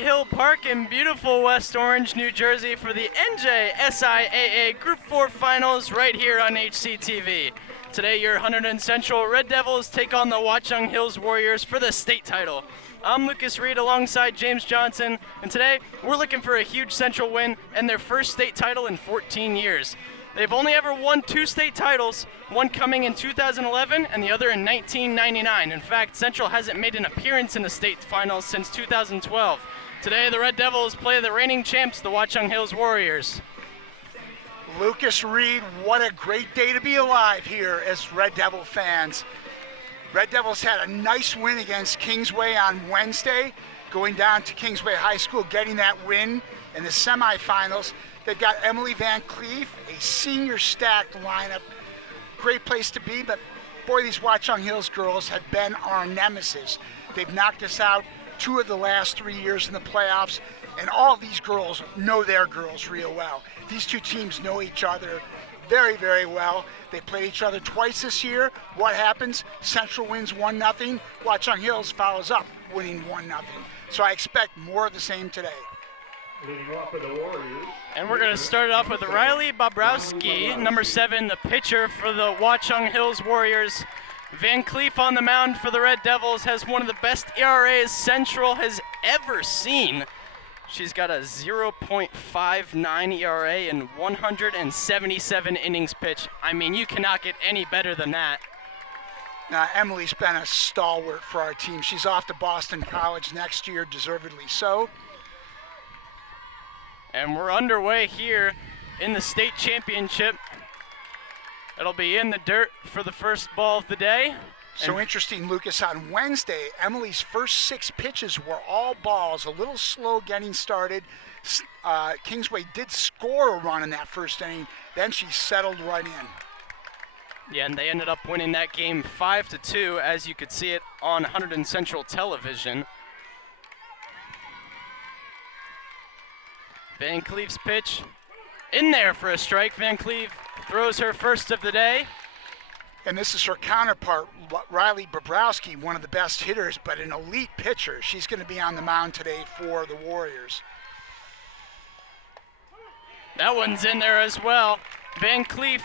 Hill Park in beautiful West Orange, New Jersey for the NJSIAA Group 4 Finals right here on HCTV. Today your Hunterdon Central Red Devils take on the Watchung Hills Warriors for the state title. I'm Lucas Reed alongside James Johnson, and today we're looking for a huge Central win and their first state title in 14 years. They've only ever won 2 state titles, one coming in 2011 and the other in 1999. In fact, Central hasn't made an appearance in the state finals since 2012. Today, the Red Devils play the reigning champs, the Watchung Hills Warriors. Lucas Reed, what a great day to be alive here as Red Devil fans. Red Devils had a nice win against Kingsway on Wednesday, going down to Kingsway High School, getting that win in the semifinals. They've got Emily Van Cleef, a senior stacked lineup. Great place to be, but boy, these Watchung Hills girls have been our nemesis. They've knocked us out 2 of the last 3 years in the playoffs, and all of these girls know their girls real well. These 2 teams know each other very, very well. They played each other twice this year. What happens? Central wins 1-0. Watchung Hills follows up, winning 1-0. So I expect more of the same today. And we're going to start it off with Riley Bobrowski, number 7, the pitcher for the Watchung Hills Warriors. Van Cleef on the mound for the Red Devils has one of the best ERAs Central has ever seen. She's got a 0.59 ERA in 177 innings pitched. I mean, you cannot get any better than that. Now, Emily's been a stalwart for our team. She's off to Boston College next year, deservedly so. And we're underway here in the state championship. It'll be in the dirt for the first ball of the day. So interesting, Lucas, on Wednesday, Emily's first 6 pitches were all balls, a little slow getting started. Kingsway did score a run in that first inning, then she settled right in. Yeah, and they ended up winning that game 5-2, as you could see it on Hunterdon Central television. Van Cleef's pitch in there for a strike. Van Cleef throws her first of the day. And this is her counterpart, Riley Bobrowski, one of the best hitters, but an elite pitcher. She's going to be on the mound today for the Warriors. That one's in there as well. Van Cleef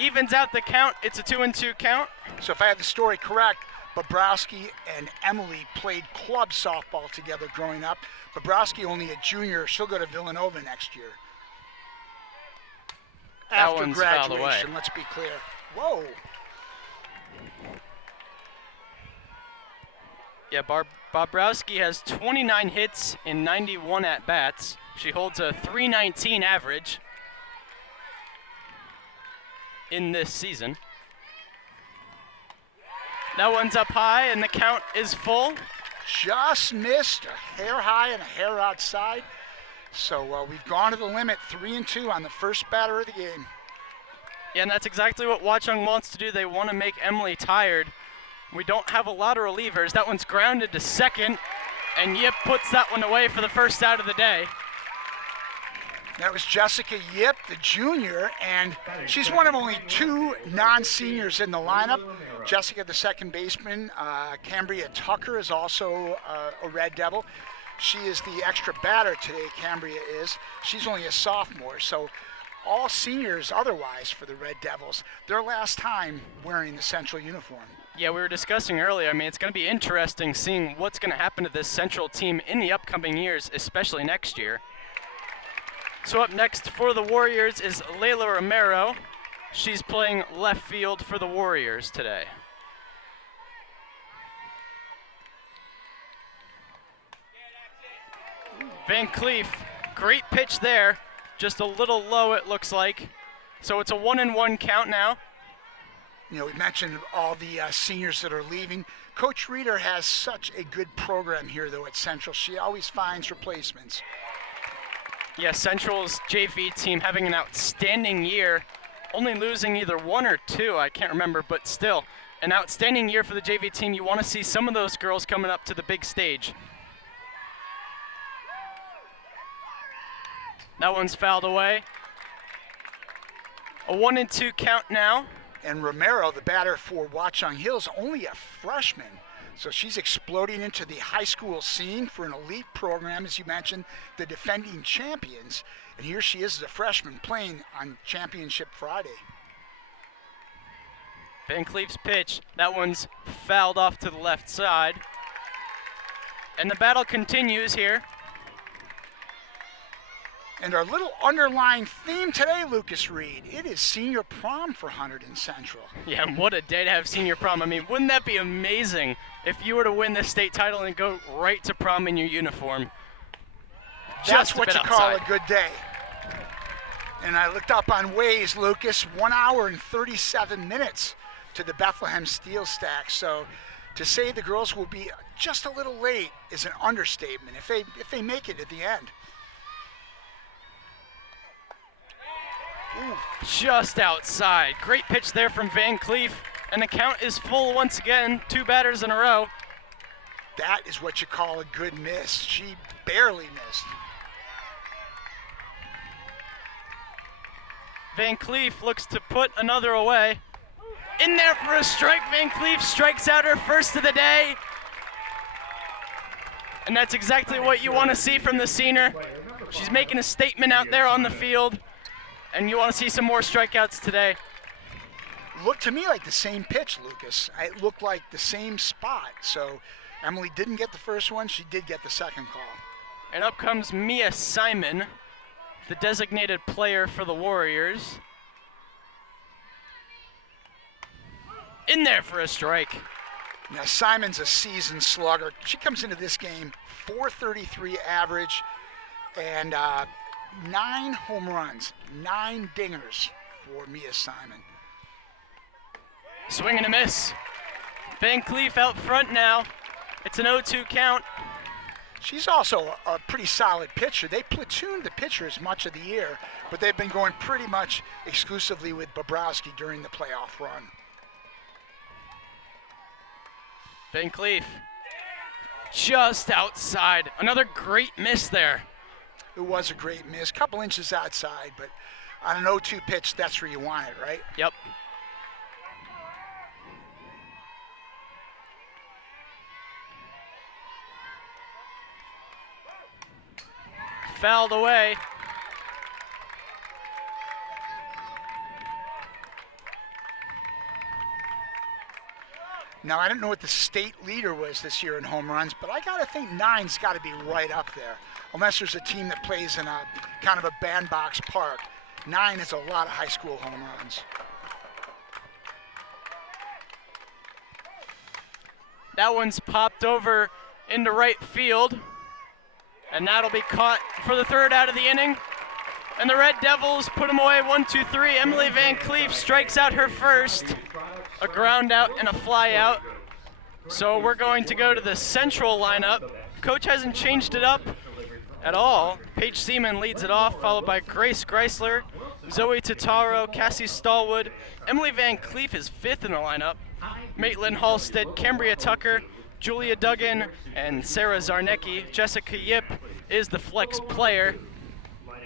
evens out the count. It's a 2-2 count. So if I have the story correct, Bobrowski and Emily played club softball together growing up. Bobrowski only a junior. She'll go to Villanova next year. After graduation, let's be clear. Whoa. Yeah, Bobrowski has 29 hits in 91 at-bats. She holds a .319 average in this season. That one's up high, and the count is full. Just missed, a hair high and a hair outside. So we've gone to the limit, 3-2 on the first batter of the game. Yeah, and that's exactly what Watchung wants to do. They want to make Emily tired. We don't have a lot of relievers. That one's grounded to second, and Yip puts that one away for the first out of the day. That was Jessica Yip, the junior, and she's one of only 2 non-seniors in the lineup. Jessica, the second baseman. Cambria Tucker is also a Red Devil. She is the extra batter today, Cambria is. She's only a sophomore, so all seniors otherwise for the Red Devils. Their last time wearing the Central uniform. Yeah, we were discussing earlier, I mean, it's going to be interesting seeing what's going to happen to this Central team in the upcoming years, especially next year. So up next for the Warriors is Layla Romero. She's playing left field for the Warriors today. Van Cleef, great pitch there. Just a little low, it looks like. So it's a 1-1 count now. You know, we mentioned all the seniors that are leaving. Coach Reeder has such a good program here, though, at Central. She always finds replacements. Yeah, Central's JV team having an outstanding year, only losing either 1 or 2, I can't remember, but still, an outstanding year for the JV team. You want to see some of those girls coming up to the big stage. That one's fouled away. A 1-2 count now. And Romero, the batter for Watchung Hills, only a freshman. So she's exploding into the high school scene for an elite program, as you mentioned, the defending champions. And here she is as a freshman playing on Championship Friday. Van Cleef's pitch, that one's fouled off to the left side. And the battle continues here. And our little underlying theme today, Lucas Reed, it is senior prom for Hunterdon Central. Yeah, and what a day to have senior prom. I mean, wouldn't that be amazing if you were to win the state title and go right to prom in your uniform? That's what you call a good day. And I looked up on Waze, Lucas, 1 hour and 37 minutes to the Bethlehem Steel Stack. So to say the girls will be just a little late is an understatement if they make it at the end. Ooh. Just outside. Great pitch there from Van Cleef. And the count is full once again, 2 batters in a row. That is what you call a good miss. She barely missed. Van Cleef looks to put another away. In there for a strike. Van Cleef strikes out her first of the day. And that's exactly what you want to see from the senior. She's making a statement out there on the field. And you want to see some more strikeouts today. Looked to me like the same pitch, Lucas. It looked like the same spot. So Emily didn't get the first one. She did get the second call. And up comes Mia Simon, the designated player for the Warriors. In there for a strike. Now Simon's a seasoned slugger. She comes into this game .433 average and 9 home runs, 9 dingers for Mia Simon. Swing and a miss. Van Cleef out front now. It's an 0-2 count. She's also a pretty solid pitcher. They platooned the pitchers much of the year, but they've been going pretty much exclusively with Bobrowski during the playoff run. Van Cleef just outside. Another great miss there. It was a great miss. Couple inches outside, but on an 0-2 pitch, that's where you want it, right? Yep. Fouled away. Now, I don't know what the state leader was this year in home runs, but I got to think 9's got to be right up there. Unless there's a team that plays in a kind of a bandbox park. 9 is a lot of high school home runs. That one's popped over into right field. And that'll be caught for the 3rd out of the inning. And the Red Devils put them away 1-2-3. Emily Van Cleef strikes out her first. A ground out and a fly out. So we're going to go to the central lineup. Coach hasn't changed it up at all. Paige Seaman leads it off, followed by Grace Greisler, Zoe Totaro, Cassie Stallwood. Emily Van Cleef is 5th in the lineup. Maitland Halstead, Cambria Tucker, Julia Duggan, and Sarah Zarnecki. Jessica Yip is the flex player.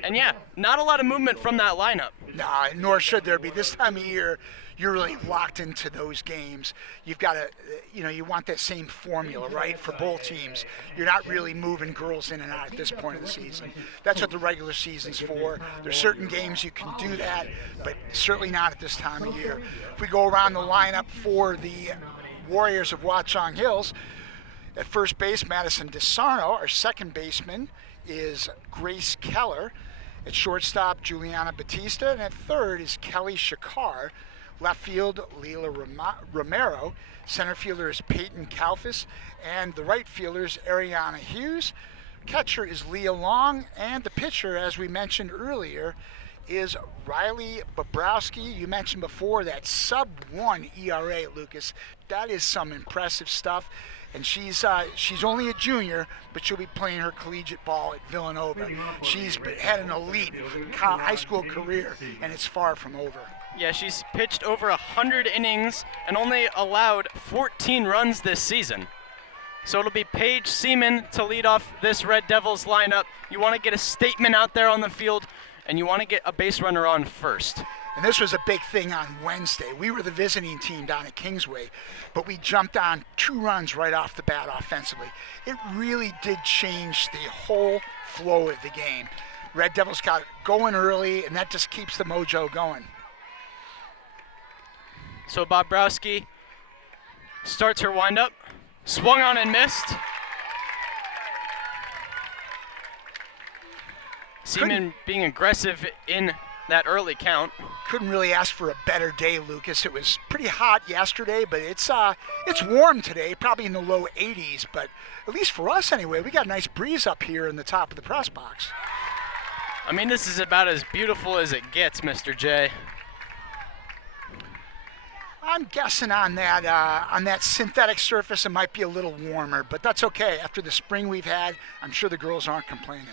And yeah, not a lot of movement from that lineup. Nah, nor should there be. This time of year, you're really locked into those games. You've got to, you want that same formula, right, for both teams. You're not really moving girls in and out at this point of the season. That's what the regular season's for. There's certain games you can do that, but certainly not at this time of year. If we go around the lineup for the Warriors of Watchung Hills, at first base, Madison DeSarno. Our second baseman is Grace Keller. At shortstop, Juliana Batista. And at third is Kelly Shakar. Left field, Leila Romero. Center fielder is Peyton Kalfas. And the right fielder is Ariana Hughes. Catcher is Leah Long. And the pitcher, as we mentioned earlier, is Riley Bobrowski. You mentioned before that sub-1 ERA, Lucas. That is some impressive stuff. And she's only a junior, but she'll be playing her collegiate ball at Villanova. She's had an elite high school career, and it's far from over. Yeah, she's pitched over 100 innings and only allowed 14 runs this season. So it'll be Paige Seaman to lead off this Red Devils lineup. You want to get a statement out there on the field, and you want to get a base runner on first. And this was a big thing on Wednesday. We were the visiting team down at Kingsway, but we jumped on 2 runs right off the bat offensively. It really did change the whole flow of the game. Red Devils got going early, and that just keeps the mojo going. So Bobbrowski starts her windup, swung on and missed. Seaman being aggressive in that early count. Couldn't really ask for a better day, Lucas. It was pretty hot yesterday, but it's warm today, probably in the low 80s. But at least for us anyway, we got a nice breeze up here in the top of the press box. I mean, this is about as beautiful as it gets, Mr. J. I'm guessing on that synthetic surface, it might be a little warmer, but that's okay. After the spring we've had, I'm sure the girls aren't complaining.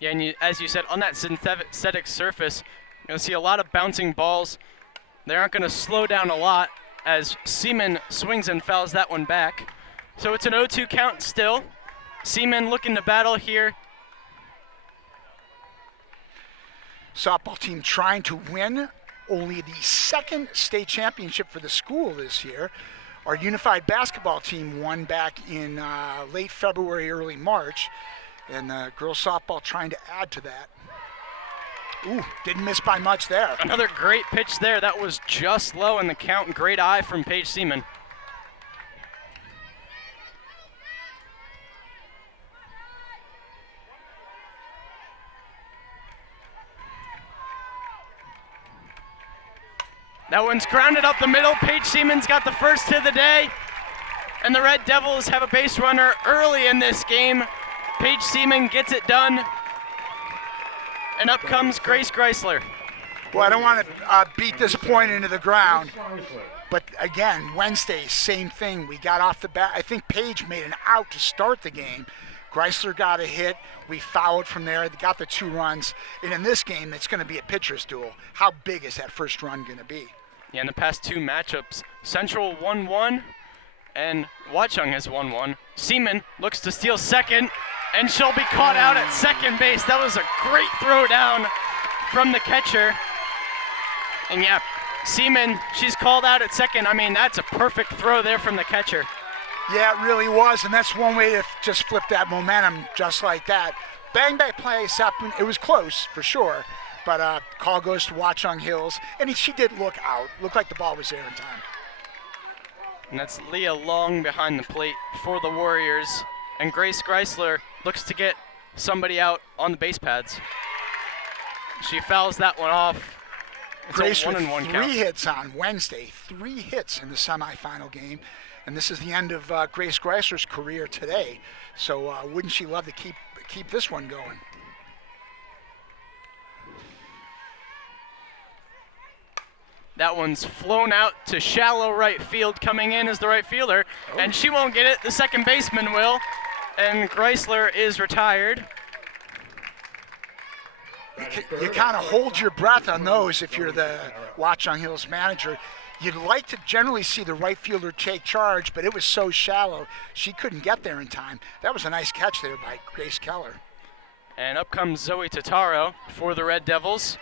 Yeah, and as you said, on that synthetic surface, you're going to see a lot of bouncing balls. They aren't going to slow down a lot as Seaman swings and fouls that one back. So it's an 0-2 count still. Seaman looking to battle here. Softball team trying to win only the 2nd state championship for the school this year. Our unified basketball team won back in late February, early March, and girls softball trying to add to that. Ooh, didn't miss by much there. Another great pitch there. That was just low in the count. Great eye from Paige Seaman. That one's grounded up the middle. Paige Seaman's got the first hit of the day. And the Red Devils have a base runner early in this game. Paige Seaman gets it done. And up comes Grace Greisler. Well, I don't want to beat this point into the ground. But again, Wednesday, same thing. We got off the bat. I think Paige made an out to start the game. Greisler got a hit. We fouled from there. They got the 2 runs. And in this game, it's going to be a pitcher's duel. How big is that first run going to be? Yeah, in the past 2 matchups, Central 1-1 and Watchung has 1-1. Seaman looks to steal second, and she'll be caught out at second base. That was a great throw down from the catcher. And yeah, Seaman, she's called out at second. I mean, that's a perfect throw there from the catcher. Yeah, it really was, and that's one way to just flip that momentum just like that. Bang, bang play, Seppin. It was close, for sure, but call goes to Watchung Hills, and she did look out. Looked like the ball was there in time. And that's Leah Long behind the plate for the Warriors. And Grace Greisler looks to get somebody out on the base pads. She fouls that one off. It's Grace a 1-1 with count. 3 hits on Wednesday, 3 hits in the semifinal game. And this is the end of Grace Greisler's career today. So wouldn't she love to keep this one going? That one's flown out to shallow right field. Coming in as the right fielder. Oh. And she won't get it. The second baseman will. And Greisler is retired. You kind of hold your breath on those if you're the Watchung Hills manager. You'd like to generally see the right fielder take charge, but it was so shallow, she couldn't get there in time. That was a nice catch there by Grace Keller. And up comes Zoe Totaro for the Red Devils.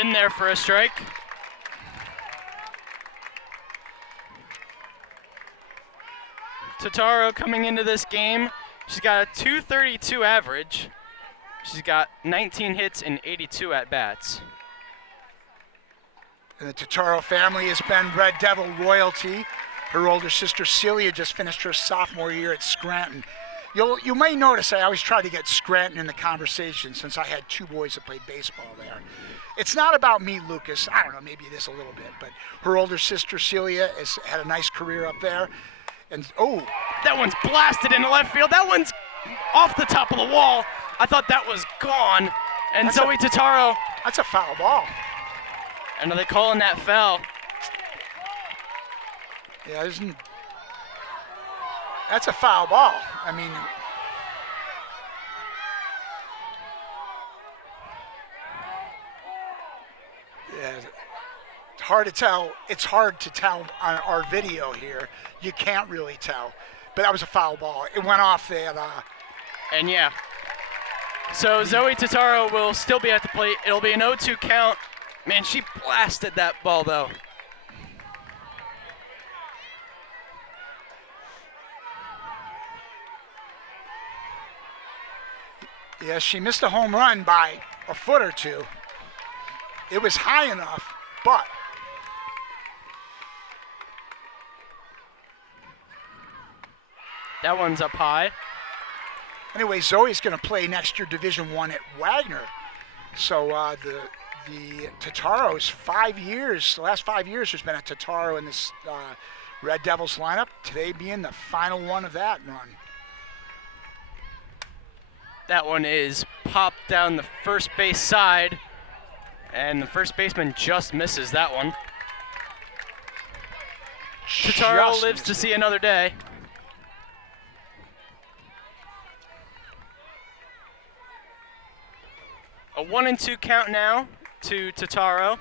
In there for a strike. Totaro coming into this game, she's got a .232 average. She's got 19 hits and 82 at-bats. And the Totaro family has been Red Devil royalty. Her older sister Celia just finished her sophomore year at Scranton. You may notice I always try to get Scranton in the conversation since I had 2 boys that played baseball there. It's not about me, Lucas. I don't know, maybe it is a little bit, but her older sister Celia has had a nice career up there. And oh, that one's blasted into left field. That one's off the top of the wall. I thought that was gone. And Zoe Totaro. That's a foul ball. And are they calling that foul? Yeah, that's a foul ball. I mean, yeah, it's hard to tell. It's hard to tell on our video here. You can't really tell. but that was a foul ball. It went off that. And yeah. So Zoe Totaro will still be at the plate. It'll be an 0-2 count. Man, she blasted that ball though. Yeah, she missed a home run by a foot or two. It was high enough, but that one's up high. anyway, Zoe's going to play next year Division I at Wagner. So the Totaro's 5 years, the last 5 years, there's been a Totaro in this Red Devils lineup. Today being the final one of that run. That one is popped down the first base side, and the first baseman just misses that one. Totaro lives to see another day. A 1-2 count now to Totaro.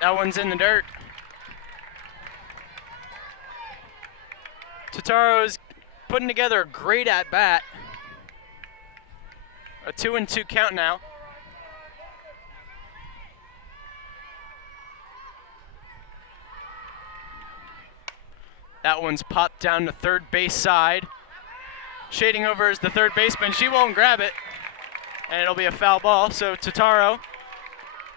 That one's in the dirt. Totaro's putting together a great at-bat. A 2-2 count now. That one's popped down the third base side. Shading over is the third baseman. She won't grab it, and it'll be a foul ball. So Totaro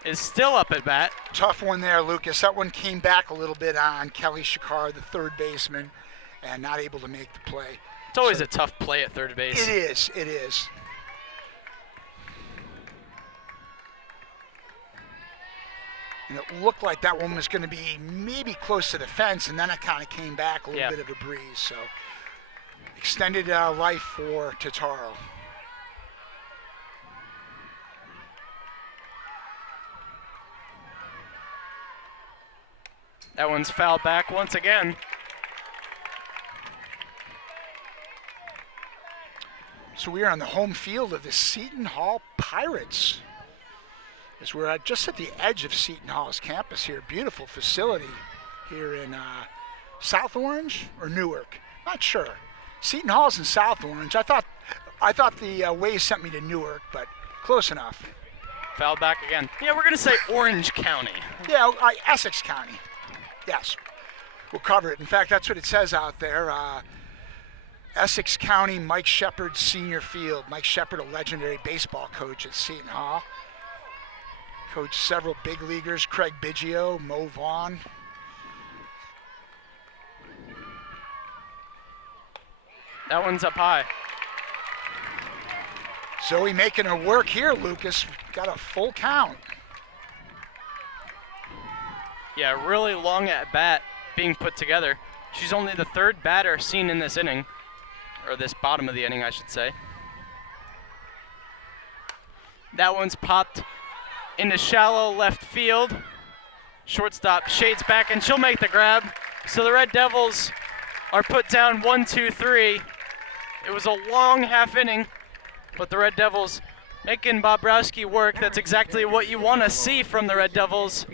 is still up at bat. Tough one there, Lucas. That one came back a little bit on Kelly Shakar, the third baseman, and not able to make the play. It's always a tough play at third base. It is, it is. And it looked like that one was going to be maybe close to the fence, and then it kind of came back a little bit of a breeze. So extended life for Totaro. That one's fouled back once again. So we are on the home field of the Seton Hall Pirates. As we're just at the edge of Seton Hall's campus here. Beautiful facility here in South Orange or Newark. Not sure. Seton Hall's in South Orange. I thought the Waze sent me to Newark, but close enough. Fouled back again. Yeah, we're going to say Orange County. Yeah, Essex County. Yes, we'll cover it. In fact, that's what it says out there. Essex County Mike Shepard Senior Field. Mike Shepard, a legendary baseball coach at Seton Hall. Coached several big leaguers, Craig Biggio, Mo Vaughn. That one's up high. Zoe making her work here, Lucas. Got a full count. Yeah, really long at bat being put together. She's only the third batter seen in this inning, or this bottom of the inning, I should say. That one's popped into shallow left field. Shortstop shades back, and she'll make the grab. So the Red Devils are put down 1-2-3. It was a long half inning, but the Red Devils making Bobrowski work. That's exactly what you want to see from the Red Devils.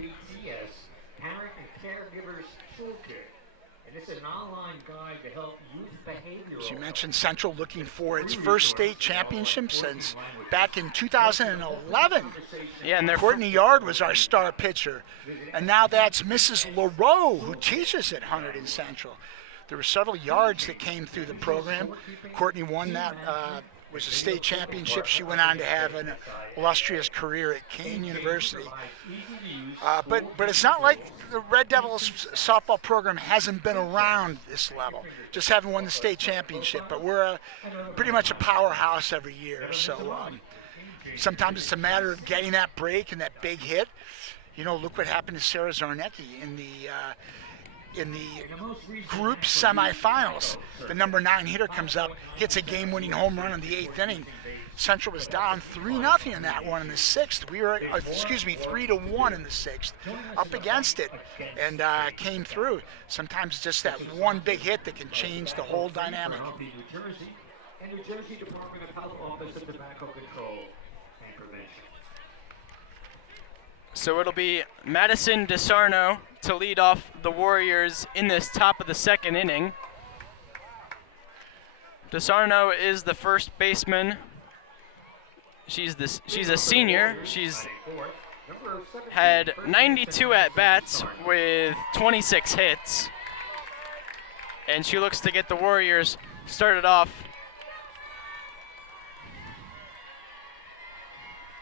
As you mentioned, Central looking for its first state championship since back in 2011. Yeah, and Courtney Yard was our star pitcher. And now that's Mrs. LaRoe, who teaches at Hunterdon Central. There were several Yards that came through the program. Courtney won that, was a state championship. She went on to have an illustrious career at Kean University. But it's not like the Red Devils softball program hasn't been around this level. Just haven't won the state championship. But we're pretty much a powerhouse every year. So sometimes it's a matter of getting that break and that big hit. You know, look what happened to Sarah Zarnecki in the group semifinals. The number 9 hitter comes up, hits a game-winning home run in the 8th inning. Central was down 3-0 in that one in the 6th. We were, 3-1 in the 6th, up against it, and came through. Sometimes just that one big hit that can change the whole dynamic. New Jersey Department of Health Office of Tobacco Control. So it'll be Madison DeSarno to lead off the Warriors in this top of the second inning. DeSarno is the first baseman. She's a senior. She's had 92 at-bats with 26 hits. And she looks to get the Warriors started off.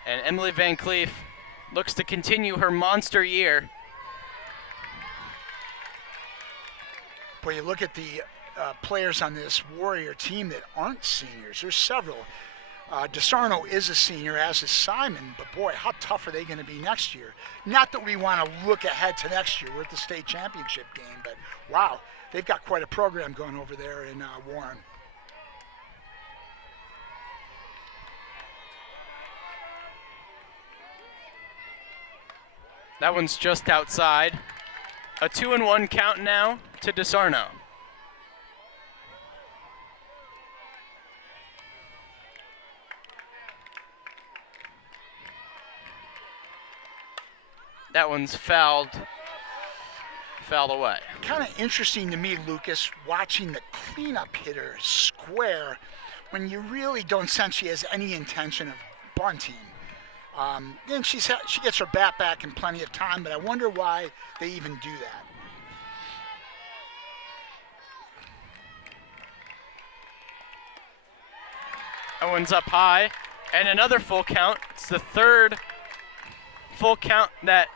And Emily Van Cleef looks to continue her monster year. Boy, you look at the players on this Warrior team that aren't seniors. There's several. DeSarno is a senior, as is Simon, but boy, how tough are they going to be next year? Not that we want to look ahead to next year. We're at the state championship game, but wow, they've got quite a program going over there in Warren. That one's just outside. A 2-1 count now to DeSarno. That one's fouled away. Kind of interesting to me, Lucas, watching the cleanup hitter square when you really don't sense she has any intention of bunting. Then she gets her bat back in plenty of time, but I wonder why they even do that. That one's up high, and another full count. It's the third full count that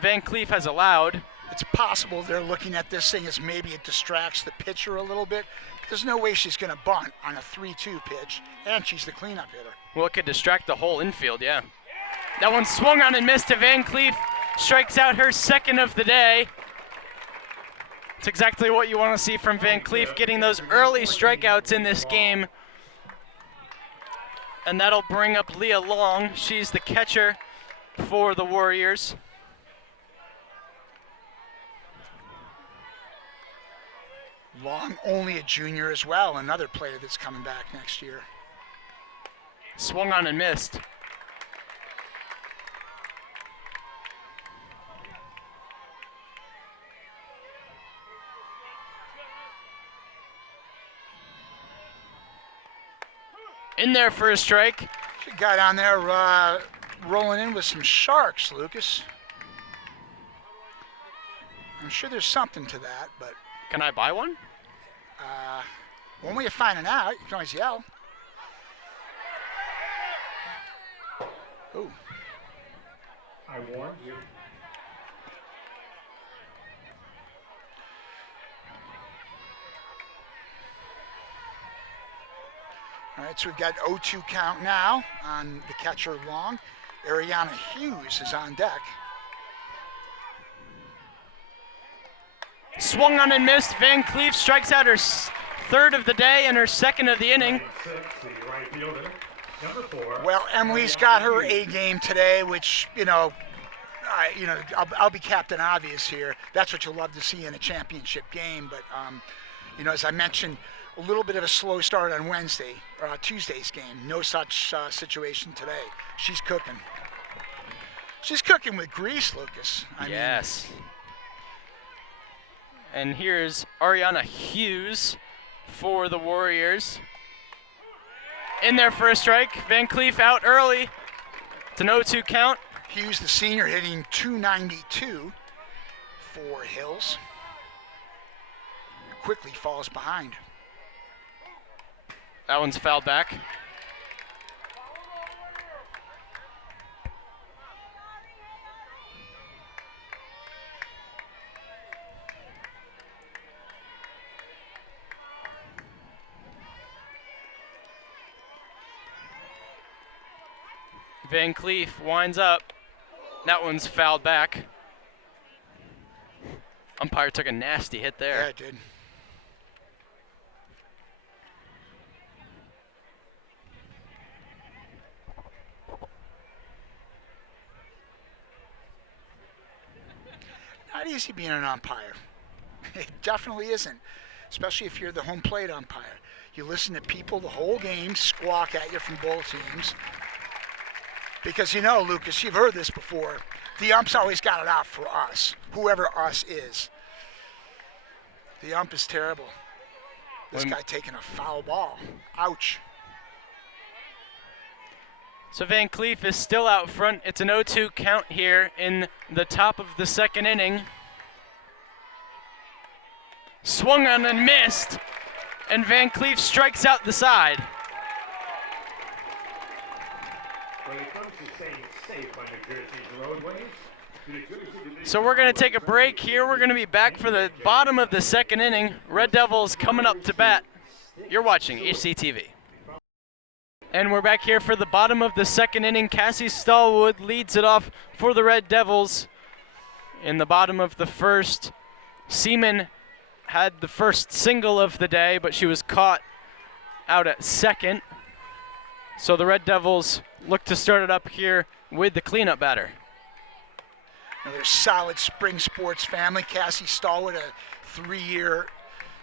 Van Cleef has allowed. It's possible they're looking at this thing as maybe it distracts the pitcher a little bit. There's no way she's going to bunt on a 3-2 pitch, and she's the cleanup hitter. Well, it could distract the whole infield, yeah. That one swung on and missed to Van Cleef. Strikes out her second of the day. It's exactly what you want to see from Van Cleef, getting those early strikeouts in this game. And that'll bring up Leah Long. She's the catcher for the Warriors. Long, only a junior as well, another player that's coming back next year. Swung on and missed. In there for a strike. She got on there rolling in with some sharks, Lucas. I'm sure there's something to that, but... Can I buy one? One way of finding out, you can always yell. Ooh. I warned you. All right, so we've got 0-2 count now on the catcher Long. Ariana Hughes is on deck. Swung on and missed. Van Cleef strikes out her third of the day and her second of the inning. Well, Emily's got her A game today, which, I'll be Captain Obvious here. That's what you'll love to see in a championship game. But, as I mentioned, a little bit of a slow start on Tuesday's game. No such situation today. She's cooking. She's cooking with grease, Lucas. Yes. And here's Ariana Hughes for the Warriors. In there for a strike. Van Cleef out early. It's an 0-2 count. Hughes, the senior, hitting .292 for Hills. Quickly falls behind. That one's fouled back. Van Cleef winds up. That one's fouled back. Umpire took a nasty hit there. Yeah, it did. Not easy being an umpire. It definitely isn't, especially if you're the home plate umpire. You listen to people the whole game squawk at you from both teams. Because, you know, Lucas, you've heard this before. The ump's always got it out for us, whoever us is. The ump is terrible. This guy taking a foul ball. Ouch. So Van Cleef is still out front. It's an 0-2 count here in the top of the second inning. Swung on and missed, and Van Cleef strikes out the side. When it comes to staying safe on New Jersey's roadways, New Jersey Division So we're going to take a break here. We're going to be back for the bottom of the second inning. Red Devils coming up to bat. You're watching HCTV. And we're back here for the bottom of the second inning. Cassie Stallwood leads it off for the Red Devils. In the bottom of the first, Seaman had the first single of the day, but she was caught out at second. So the Red Devils look to start it up here with the cleanup batter. Another solid spring sports family. Cassie Stallwood, a 3-year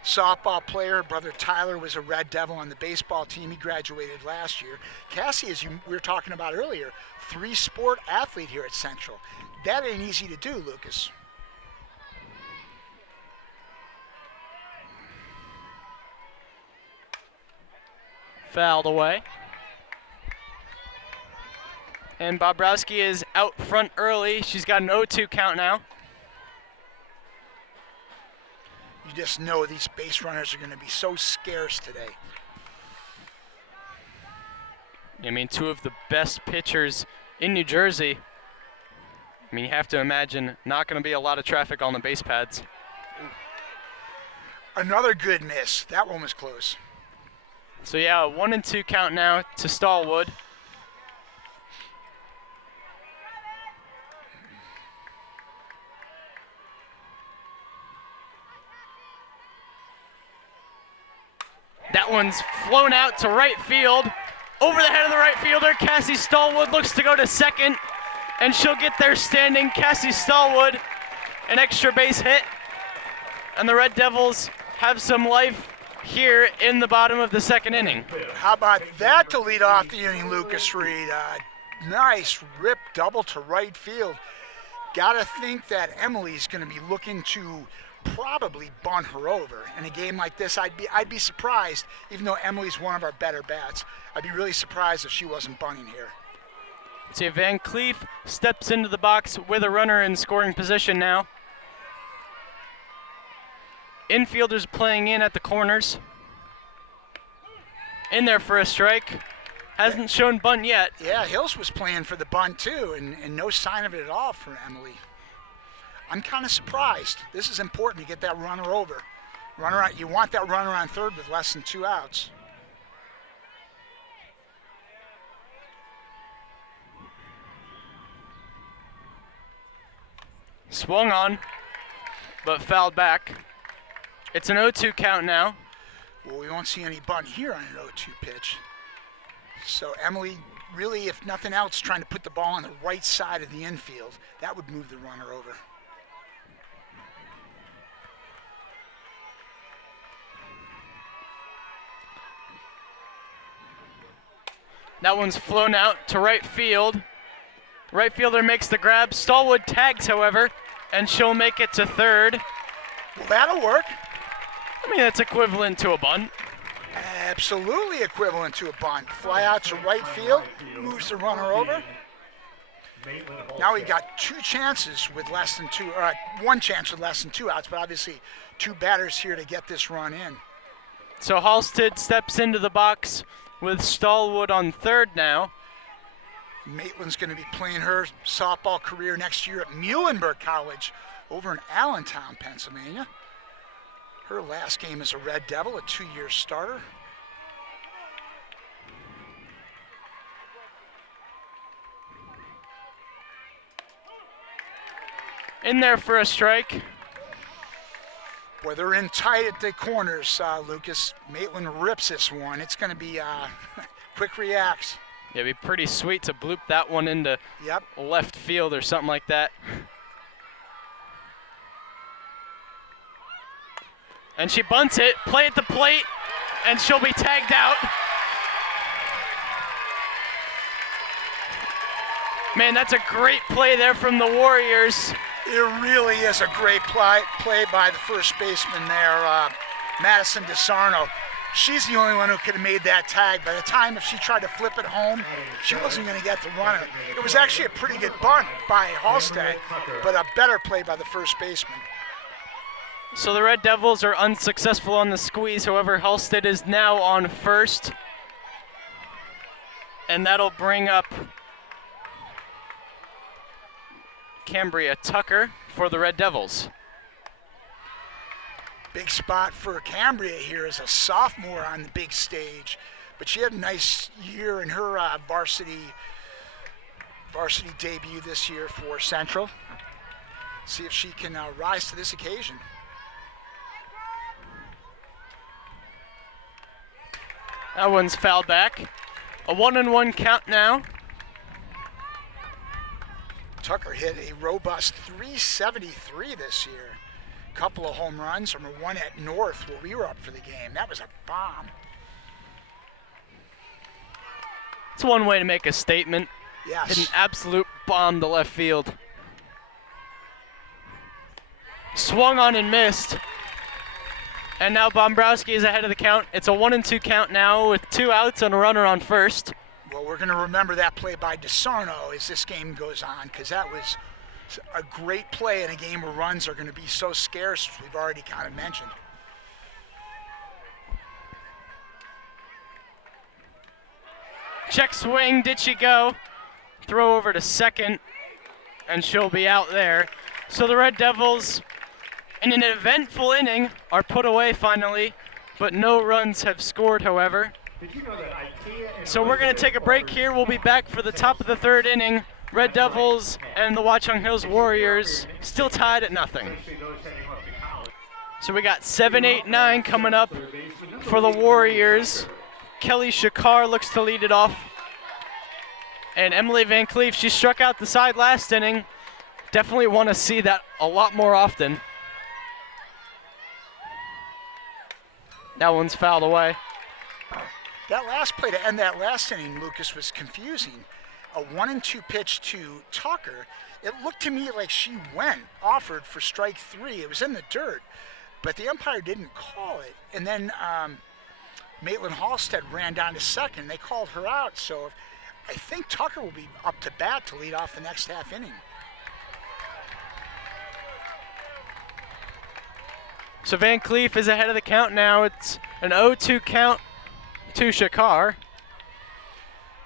softball player. Her brother Tyler was a Red Devil on the baseball team. He graduated last year. Cassie, as we were talking about earlier, 3-sport athlete here at Central. That ain't easy to do, Lucas. Fouled away. And Bobrowski is out front early. She's got an 0-2 count now. You just know these base runners are going to be so scarce today. I mean, two of the best pitchers in New Jersey. I mean, you have to imagine not going to be a lot of traffic on the base pads. Another good miss. That one was close. So yeah, a 1-2 count now to Stallwood. That one's flown out to right field. Over the head of the right fielder, Cassie Stallwood looks to go to second, and she'll get there standing. Cassie Stallwood, an extra base hit. And the Red Devils have some life here in the bottom of the second inning. How about that to lead off the inning, Lucas Reed? Nice rip double to right field. Gotta think that Emily's gonna be looking to probably bunt her over. In a game like this, I'd be surprised, even though Emily's one of our better bats. I'd be really surprised if she wasn't bunting here. See, Van Cleef steps into the box with a runner in scoring position now. Infielders playing in at the corners. In there for a strike. Hasn't shown bunt yet. Yeah, Hills was playing for the bunt too, and no sign of it at all for Emily. I'm kind of surprised. This is important to get that runner over. You want that runner on third with less than 2 outs. Swung on, but fouled back. It's an 0-2 count now. Well, we won't see any bunt here on an 0-2 pitch. So Emily, really, if nothing else, trying to put the ball on the right side of the infield. That would move the runner over. That one's flown out to right field. Right fielder makes the grab. Stallwood tags, however, and she'll make it to third. Well, that'll work. I mean, that's equivalent to a bunt. Absolutely equivalent to a bunt. Fly out to right field, moves the runner over. Now we've got 2 chances with less than 2, or 1 chance with less than 2 outs, but obviously 2 batters here to get this run in. So Halstead steps into the box with Stallwood on third now. Maitland's going to be playing her softball career next year at Muhlenberg College over in Allentown, Pennsylvania. Her last game as a Red Devil, a 2-year starter. In there for a strike. Boy, they're in tight at the corners, Lucas. Maitland rips this one. It's going to be quick reacts. Yeah, it'd be pretty sweet to bloop that one into left field or something like that. And she bunts it, play at the plate, and she'll be tagged out. Man, that's a great play there from the Warriors. It really is a great play by the first baseman there, Madison DeSarno. She's the only one who could have made that tag. By the time if she tried to flip it home, she wasn't going to get the runner. It was actually a pretty good bunt by Halstead, but a better play by the first baseman. So the Red Devils are unsuccessful on the squeeze. However, Halstead is now on first. And that'll bring up Cambria Tucker for the Red Devils. Big spot for Cambria here as a sophomore on the big stage, but she had a nice year in her varsity debut this year for Central. See if she can rise to this occasion. That one's fouled back. A 1-1 count now. Tucker hit a robust .373 this year. Couple of home runs, from one at North where we were up for the game. That was a bomb. It's one way to make a statement. Yes. Hit an absolute bomb to left field. Swung on and missed. And now Bombrowski is ahead of the count. It's a 1-2 count now with 2 outs and a runner on first. Well, we're going to remember that play by DeSarno as this game goes on, because that was a great play in a game where runs are going to be so scarce, as we've already kind of mentioned. Check swing, did she go? Throw over to second, and she'll be out there. So the Red Devils, in an eventful inning, are put away finally, but no runs have scored, however. So we're going to take a break here. We'll be back for the top of the third inning. Red Devils and the Watchung Hills Warriors still tied at nothing. So we got 7, 8, 9 coming up for the Warriors. Kelly Shakar looks to lead it off. And Emily Van Cleef, she struck out the side last inning. Definitely want to see that a lot more often. That one's fouled away. That last play to end that last inning, Lucas, was confusing. A 1-2 pitch to Tucker. It looked to me like she offered for strike 3. It was in the dirt, but the umpire didn't call it. And then Maitland Halstead ran down to second. They called her out, so I think Tucker will be up to bat to lead off the next half inning. So Van Cleef is ahead of the count now. It's an 0-2 count to Shakar.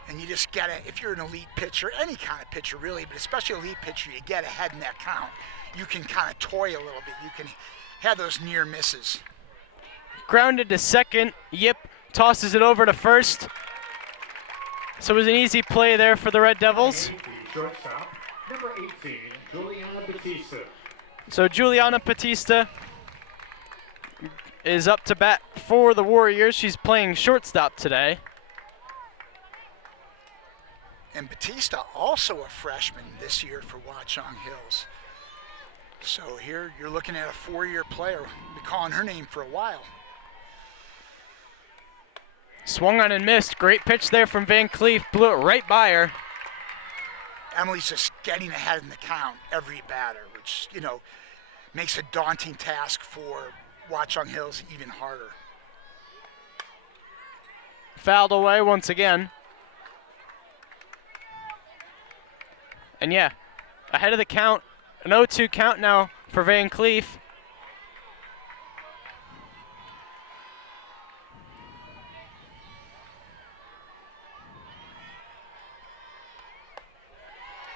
And you just gotta, if you're an elite pitcher, any kind of pitcher really, but especially elite pitcher, you get ahead in that count. You can kind of toy a little bit. You can have those near misses. Grounded to second. Yip tosses it over to first. So it was an easy play there for the Red Devils. Shortstop, number 18, Juliana Batista. So Juliana Batista is up to bat for the Warriors. She's playing shortstop today. And Batista, also a freshman this year for Watchung Hills. So here you're looking at a 4-year player. We'll be calling her name for a while. Swung on and missed. Great pitch there from Van Cleef. Blew it right by her. Emily's just getting ahead in the count every batter, which, makes a daunting task for Watchung Hills even harder. Fouled away once again. And yeah, ahead of the count, an 0-2 count now for Van Cleef.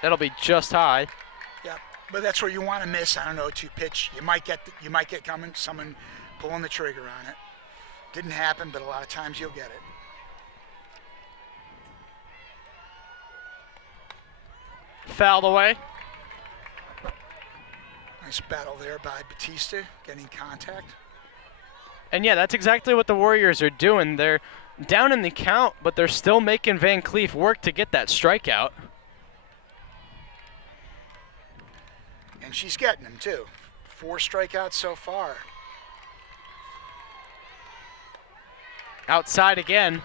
That'll be just high. Yeah, but that's where you want to miss on an 0-2 pitch. You might get coming, someone pulling the trigger on it. Didn't happen, but a lot of times you'll get it. Fouled away. Nice battle there by Batista, getting contact. And yeah, that's exactly what the Warriors are doing. They're down in the count, but they're still making Van Cleef work to get that strikeout. And she's getting them too. 4 strikeouts so far. Outside again.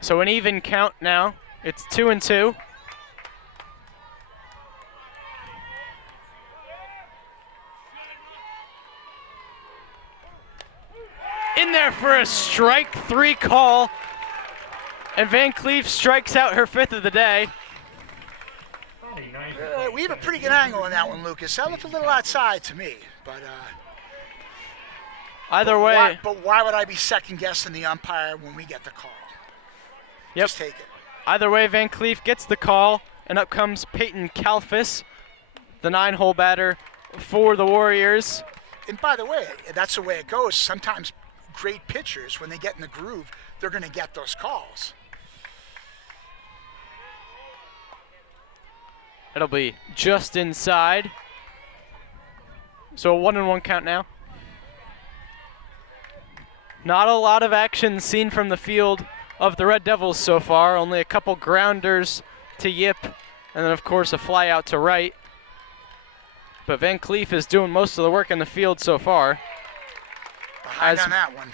So an even count now It's 2-2. In there for a strike 3 call. And Van Cleef strikes out her 5th of the day. We have a pretty good angle on that one, Lucas. That looked a little outside to me, but Either way. But why would I be second guessing the umpire when we get the call? Yep. Just take it. Either way, Van Cleef gets the call, and up comes Peyton Kalfas, the 9-hole batter for the Warriors. And by the way, that's the way it goes. Sometimes great pitchers, when they get in the groove, they're going to get those calls. It'll be just inside. So a 1-1 count now. Not a lot of action seen from the field of the Red Devils so far. Only a couple grounders to Yip, and then of course a fly out to right. But Van Cleef is doing most of the work in the field so far. Behind on that one.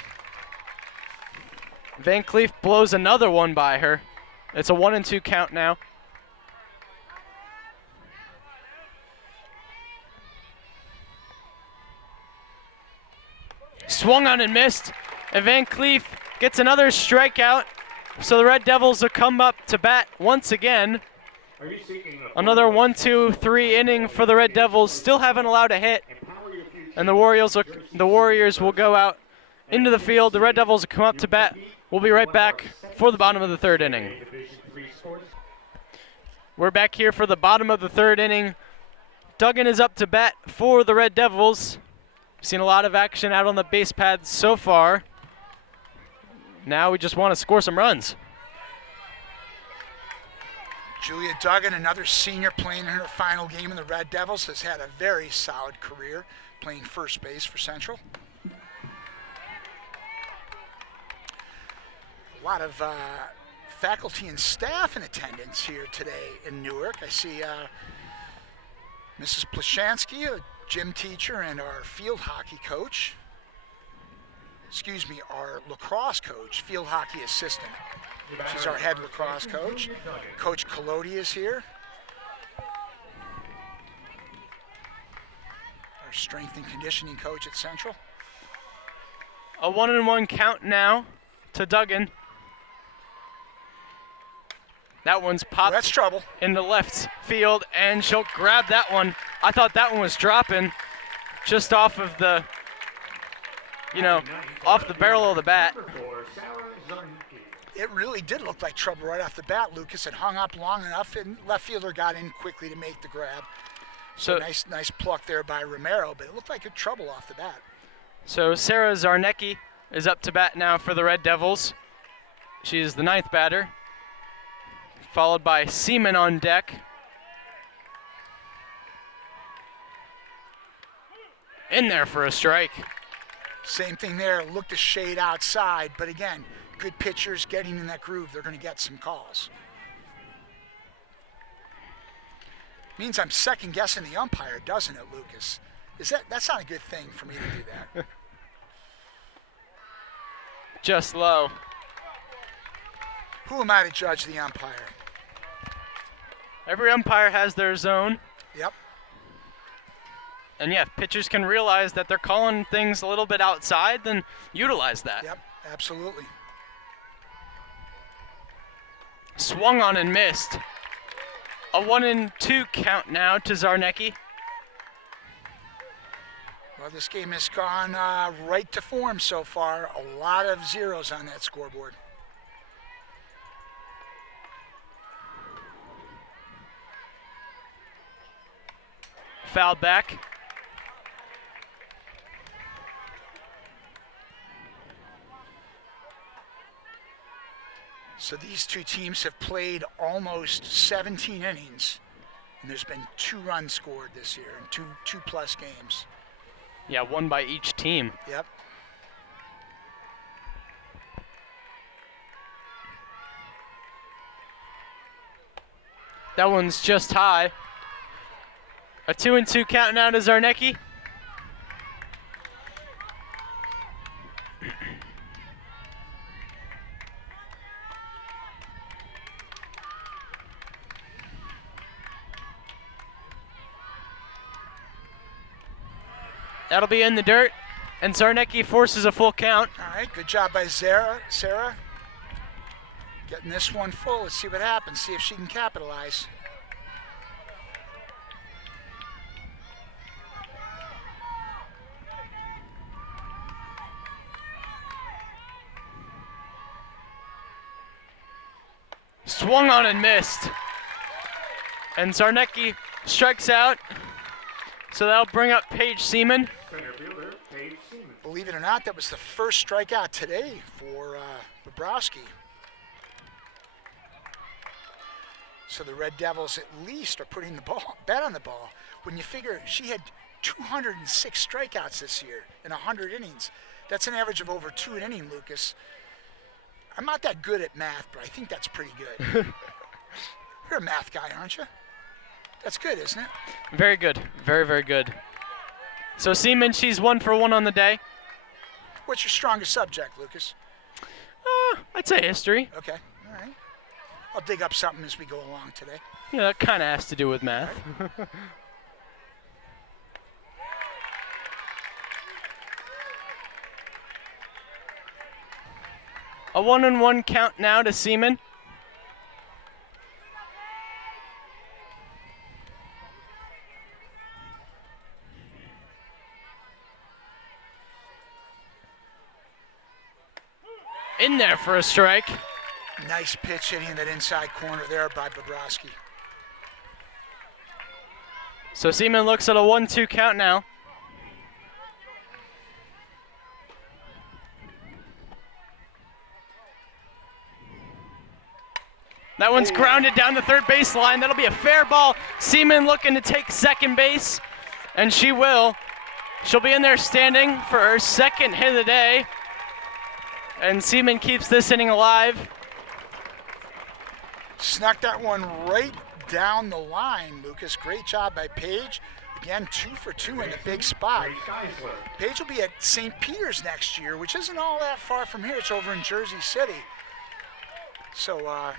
Van Cleef blows another one by her. It's a 1-2 count now. Swung on and missed, and Van Cleef gets another strikeout. So the Red Devils will come up to bat once again. Another 1-2-3 inning for the Red Devils. Still haven't allowed a hit, and the Warriors will go out into the field. The Red Devils will come up to bat. We'll be right back for the bottom of the 3rd inning. We're back here for the bottom of the 3rd inning. Duggan is up to bat for the Red Devils. Seen a lot of action out on the base paths so far. Now we just want to score some runs. Julia Duggan, another senior playing in her final game in the Red Devils, has had a very solid career playing first base for Central. A lot of faculty and staff in attendance here today in Newark. I see Mrs. Plashansky, a gym teacher, and our field hockey coach. Excuse me, our lacrosse coach, field hockey assistant. She's our head lacrosse coach. Coach Colodi is here. Our strength and conditioning coach at Central. A 1-1 count now to Duggan. That one's popped That's trouble. in the left field, and she'll grab that one. I thought that one was dropping just off of the, off the barrel of the bat. It really did look like trouble right off the bat, Lucas. It hung up long enough, and left fielder got in quickly to make the grab. So nice pluck there by Romero, but it looked like a trouble off the bat. So Sarah Zarnecki is up to bat now for the Red Devils. She is the 9th batter, followed by Seaman on deck. In there for a strike. Same thing there, looked a shade outside, but again, good pitchers getting in that groove, they're going to get some calls. Means I'm second guessing the umpire, doesn't it, Lucas? That's not a good thing for me to do that. Just low. Who am I to judge the umpire? Every umpire has their zone. Yep. And yeah, if pitchers can realize that they're calling things a little bit outside, then utilize that. Yep, absolutely. Swung on and missed. A 1-2 count now to Zarnecki. Well, this game has gone right to form so far. A lot of zeros on that scoreboard. Fouled back. So these two teams have played almost 17 innings, and there's been 2 runs scored this year in two plus games. Yeah, one by each team. Yep. That one's just high. A 2-2 count now to Zarnecki. That'll be in the dirt, and Zarnecki forces a full count. All right, good job by Sarah. Getting this one full. Let's see what happens. See if she can capitalize. Swung on and missed. And Zarnecki strikes out. So that'll bring up Paige Seaman. Center fielder, Paige Seaman. Believe it or not, that was the first strikeout today for Bobrovsky. So the Red Devils at least are putting the bet on the ball. When you figure she had 206 strikeouts this year in 100 innings. That's an average of over 2 an inning, Lucas. I'm not that good at math, but I think that's pretty good. You're a math guy, aren't you? That's good, isn't it? Very good. Very, very good. So Seaman, she's 1 for 1 on the day. What's your strongest subject, Lucas? I'd say history. Okay, all right. I'll dig up something as we go along today. Yeah, that kind of has to do with math. A 1-1 count now to Seaman. In there for a strike. Nice pitch hitting that inside corner there by Bobrovsky. So Seaman looks at a 1-2 count now. That one's grounded down the third baseline. That'll be a fair ball. Seaman looking to take second base, and she will. She'll be in there standing for her second hit of the day. And Seaman keeps this inning alive. Snuck that one right down the line, Lucas. Great job by Paige. Again, 2 for 2 in the big spot. Paige will be at St. Peter's next year, which isn't all that far from here. It's over in Jersey City. So, well,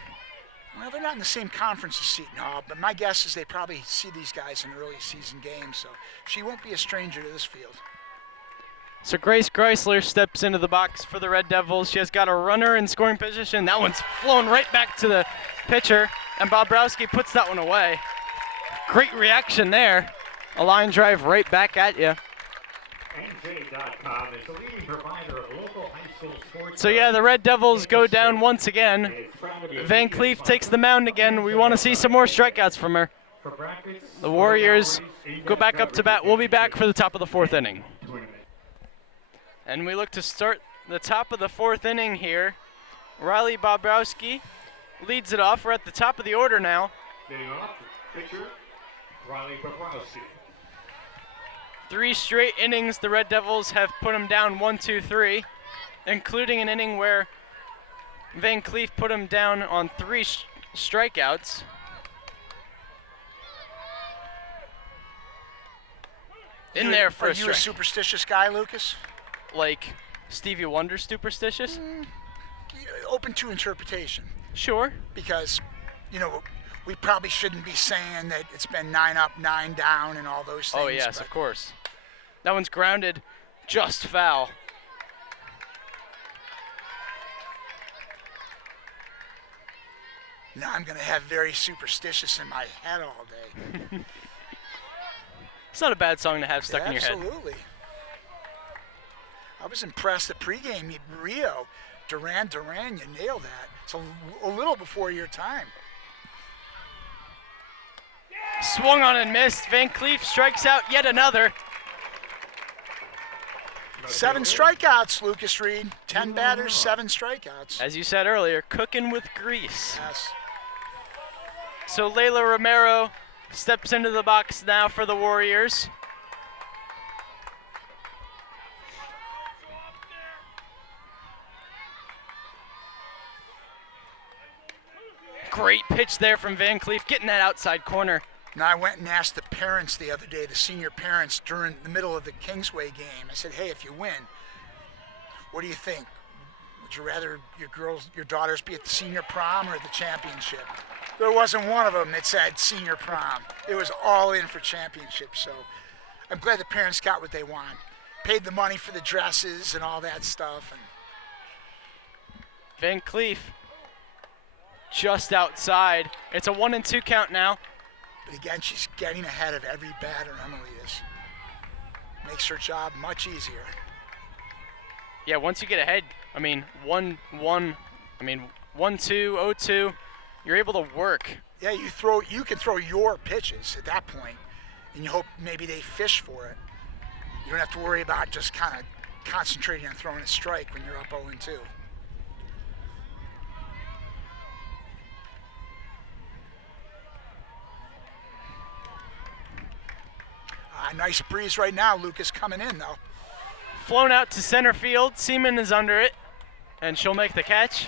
they're not in the same conference as Seton Hall, but my guess is they probably see these guys in early season games, so she won't be a stranger to this field. So Grace Chrysler steps into the box for the Red Devils. She has got a runner in scoring position. That one's flown right back to the pitcher, and Bobrovsky puts that one away. Great reaction there. A line drive right back at you. NJ.com is the leading provider of local high school sports. So yeah, the Red Devils go down once again. Van Cleef takes the mound again. We want to see some more strikeouts from her. The Warriors go back up to bat. We'll be back for the top of the 4th inning. And we look to start the top of the 4th inning here. Riley Bobrovsky leads it off. We're at the top of the order now. Leading off, pitcher Riley Bobrovsky. 3 straight innings the Red Devils have put him down 1-2-3, including an inning where Van Cleef put him down on 3 strikeouts. In there for a strike. Are you a superstitious guy, Lucas? Like Stevie Wonder superstitious? Open to interpretation. Sure. Because, you know, we probably shouldn't be saying that it's been 9 up, 9 down and all those things. Oh, yes, of course. That one's grounded just foul. Now I'm going to have very superstitious in my head all day. It's not a bad song to have stuck in your head. Absolutely. I was impressed at pregame, Rio, Duran, you nailed that. It's a little before your time. Swung on and missed. Van Cleef strikes out yet another. 7 strikeouts, Lucas Reed. 10 batters, 7 strikeouts. As you said earlier, cooking with grease. Yes. So Layla Romero steps into the box now for the Warriors. Great pitch there from Van Cleef, getting that outside corner. Now, I went and asked the parents the other day, the senior parents, during the middle of the Kingsway game. I said, hey, if you win, what do you think? Would you rather your daughters be at the senior prom or the championship? There wasn't one of them that said senior prom. It was all in for championship. So I'm glad the parents got what they want. Paid the money for the dresses and all that stuff. And Van Cleef just outside. It's a 1-2 count now. But again, she's getting ahead of every batter, Emily is. Makes her job much easier. Yeah, once you get ahead, I mean, 1-2, 0-2, you're able to work. Yeah, you can throw your pitches at that point, and you hope maybe they fish for it. You don't have to worry about just kind of concentrating on throwing a strike when you're up 0-2. Nice breeze right now. Lucas coming in, though. Flown out to center field. Seaman is under it, and she'll make the catch.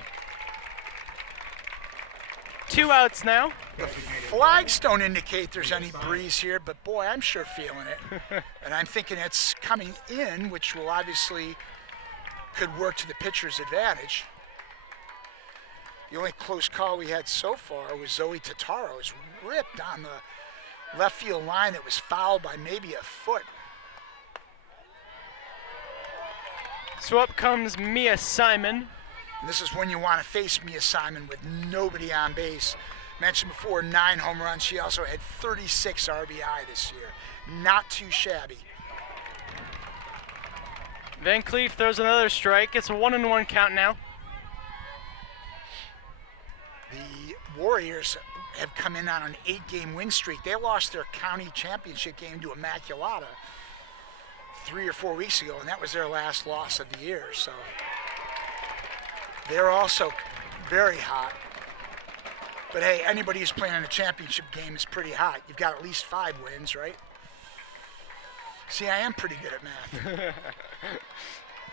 2 outs now. The flags don't indicate there's any breeze here, but boy, I'm sure feeling it. And I'm thinking it's coming in, which will obviously could work to the pitcher's advantage. The only close call we had so far was Zoe Tataro's ripped on the left field line that was fouled by maybe a foot. So up comes Mia Simon. And this is when you want to face Mia Simon with nobody on base. Mentioned before, 9 home runs. She also had 36 RBI this year. Not too shabby. Van Cleef throws another strike. It's a 1-1 count now. The Warriors have come in on an 8-game win streak. They lost their county championship game to Immaculata 3 or 4 weeks ago, and that was their last loss of the year. So they're also very hot. But hey, anybody who's playing in a championship game is pretty hot. You've got at least 5 wins, right? See, I am pretty good at math.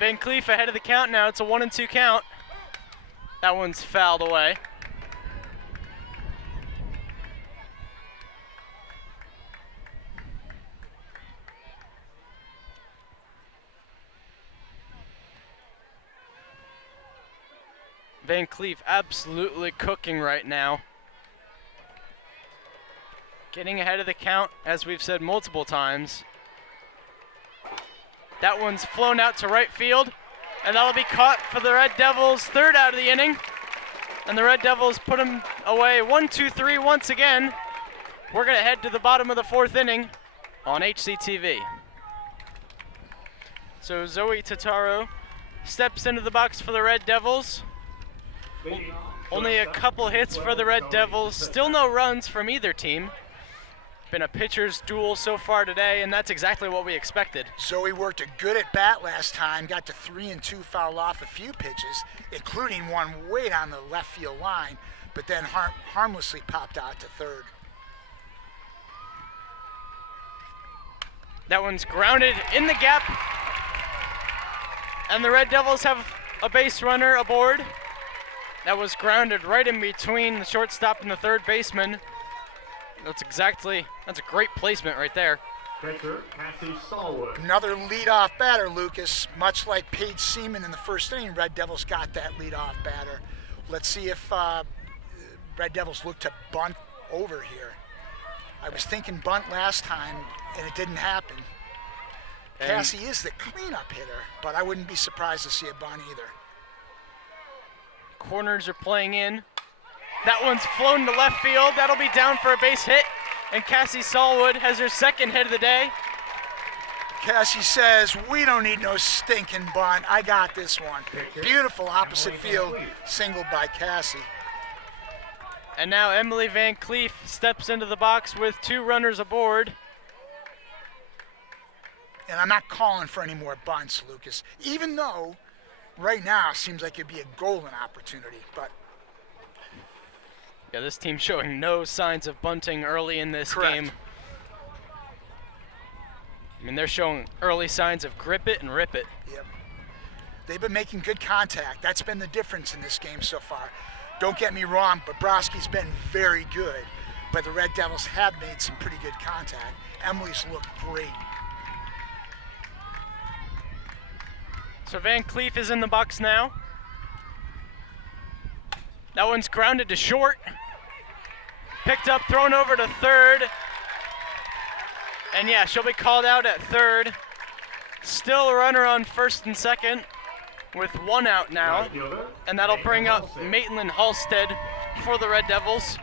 Van Cleef ahead of the count now. It's a 1-2 count. That one's fouled away. Van Cleef absolutely cooking right now. Getting ahead of the count, as we've said multiple times. That one's flown out to right field, and that'll be caught for the Red Devils' 3rd out of the inning. And the Red Devils put them away 1-2-3 once again. We're going to head to the bottom of the 4th inning on HCTV. So Zoe Tataro steps into the box for the Red Devils. Only a couple hits for the Red Devils. Still no runs from either team. Been a pitcher's duel so far today, and that's exactly what we expected. Zoe worked a good at bat last time, got to 3-2, fouled off a few pitches, including one way down the left field line, but then harmlessly popped out to 3rd. That one's grounded in the gap, and the Red Devils have a base runner aboard. That was grounded right in between the shortstop and the 3rd baseman. That's a great placement right there. Pitcher, Cassie Stallwood. Another leadoff batter, Lucas. Much like Paige Seaman in the 1st inning, Red Devils got that leadoff batter. Let's see if Red Devils look to bunt over here. I was thinking bunt last time, and it didn't happen. And Cassie is the cleanup hitter, but I wouldn't be surprised to see a bunt either. Corners are playing in. That one's flown to left field. That'll be down for a base hit. And Cassie Stallwood has her 2nd hit of the day. Cassie says, we don't need no stinking bunt. I got this one. Beautiful opposite field single by Cassie. And now Emily Van Cleef steps into the box with 2 runners aboard. And I'm not calling for any more bunts, Lucas, even though right now seems like it'd be a golden opportunity. But yeah, this team's showing no signs of bunting early in this game. I mean, they're showing early signs of grip it and rip it. Yep. They've been making good contact. That's been the difference in this game so far. Don't get me wrong, Bobrovsky's been very good, but the Red Devils have made some pretty good contact. Emily's looked great. So Van Cleef is in the box now. That one's grounded to short. Picked up, thrown over to 3rd. And yeah, she'll be called out at third. Still a runner on first and second with 1 out now. And that'll bring up Maitland Halstead for the Red Devils.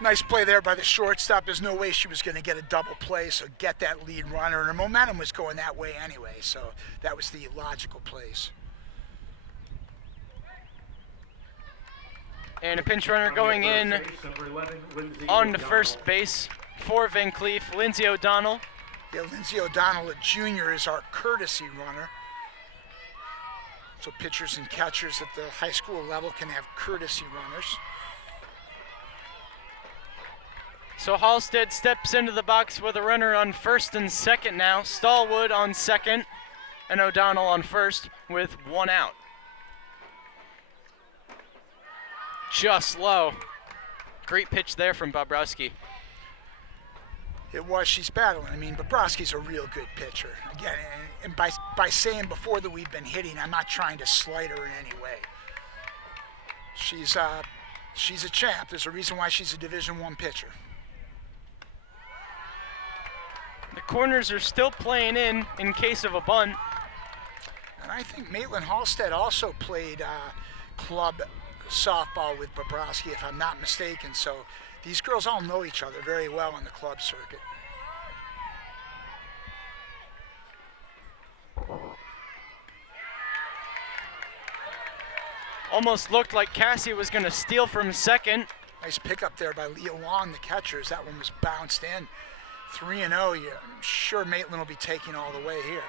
Nice play there by the shortstop. There's no way she was going to get a double play, so get that lead runner. And her momentum was going that way anyway, so that was the logical place. And a pinch runner going in on to first base for Van Cleef, Lindsay O'Donnell. Yeah, Lindsay O'Donnell, a junior, is our courtesy runner. So pitchers and catchers at the high school level can have courtesy runners. So Halstead steps into the box with a runner on first and second now. Stallwood on second and O'Donnell on first with 1 out. Just low. Great pitch there from Bobrowski. It was. She's battling. I mean, Bobrowski's a real good pitcher. Again, and by saying before that we've been hitting, I'm not trying to slight her in any way. She's a champ. There's a reason why she's a Division I pitcher. The corners are still playing in case of a bunt. And I think Maitland Halstead also played club softball with Bobrowski, if I'm not mistaken. So these girls all know each other very well on the club circuit. Almost looked like Cassie was going to steal from second. Nice pickup there by Leah Long, the catchers. That one was bounced in. 3-0. Yeah, I'm sure Maitland will be taking all the way here.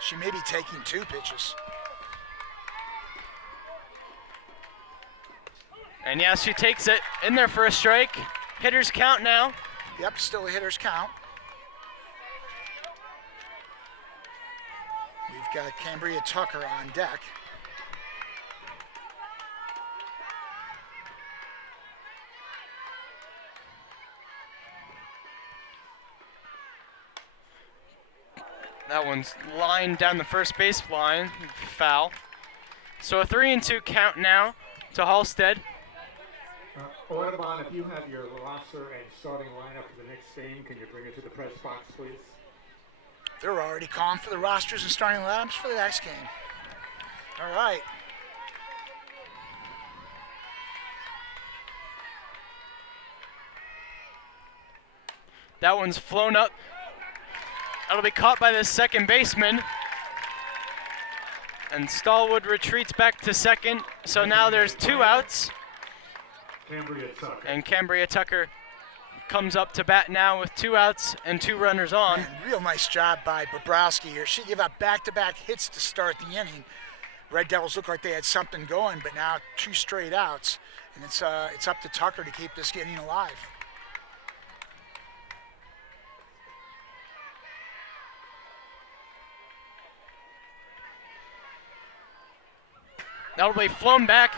She may be taking 2 pitches. And yes, she takes it in there for a strike. Hitters count now. Yep, still a hitter's count. We've got Cambria Tucker on deck. That one's lined down the first base line, foul. So a 3-2 count now to Halstead. Audubon, if you have your roster and starting lineup for the next game, can you bring it to the press box, please? They're already calling for the rosters and starting lineups for the next game. All right. That one's flown up. That'll be caught by the second baseman. And Stallwood retreats back to second. So now there's 2 outs. Cambria Tucker. And Cambria Tucker comes up to bat now with 2 outs and 2 runners on. Man, real nice job by Bobrowski here. She gave up back-to-back hits to start the inning. Red Devils looked like they had something going, but now 2 straight outs. And it's up to Tucker to keep this inning alive. That'll be flown back.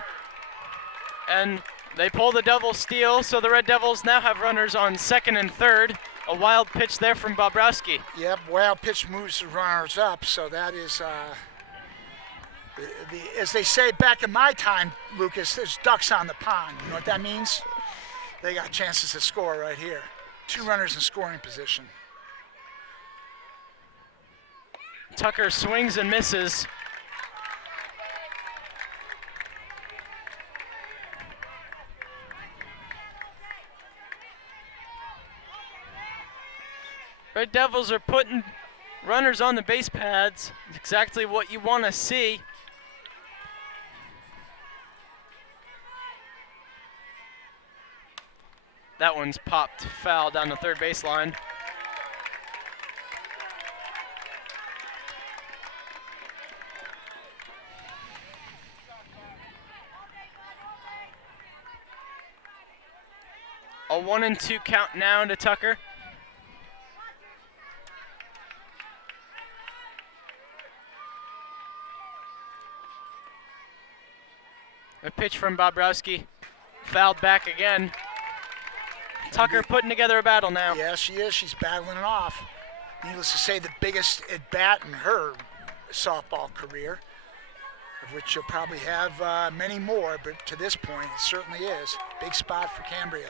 And they pull the double steal, so the Red Devils now have runners on second and third. A wild pitch there from Bobrowski. Yep, wild pitch moves the runners up, so that is, as they say back in my time, Lucas, there's ducks on the pond. You know what that means? They got chances to score right here. 2 runners in scoring position. Tucker swings and misses. Red Devils are putting runners on the base pads. Exactly what you want to see. That one's popped foul down the third baseline. A 1-2 count now to Tucker. A pitch from Bobrowski, fouled back again. Tucker putting together a battle now. Yeah, she is. She's battling it off. Needless to say, the biggest at bat in her softball career, of which she'll probably have many more, but to this point, it certainly is. Big spot for Cambria.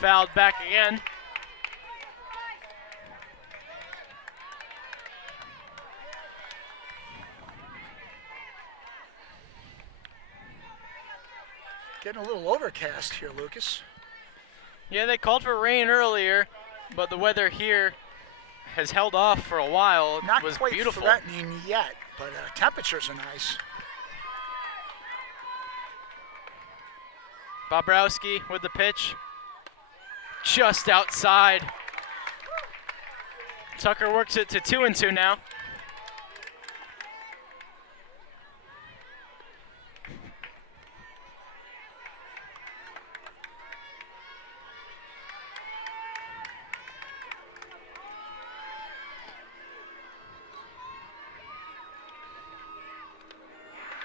Fouled back again. Getting a little overcast here, Lucas. Yeah, they called for rain earlier, but the weather here has held off for a while. It Not was quite beautiful. threatening yet, but temperatures are nice. Bobrowski with the pitch. Just outside. Tucker works it to 2-2 now.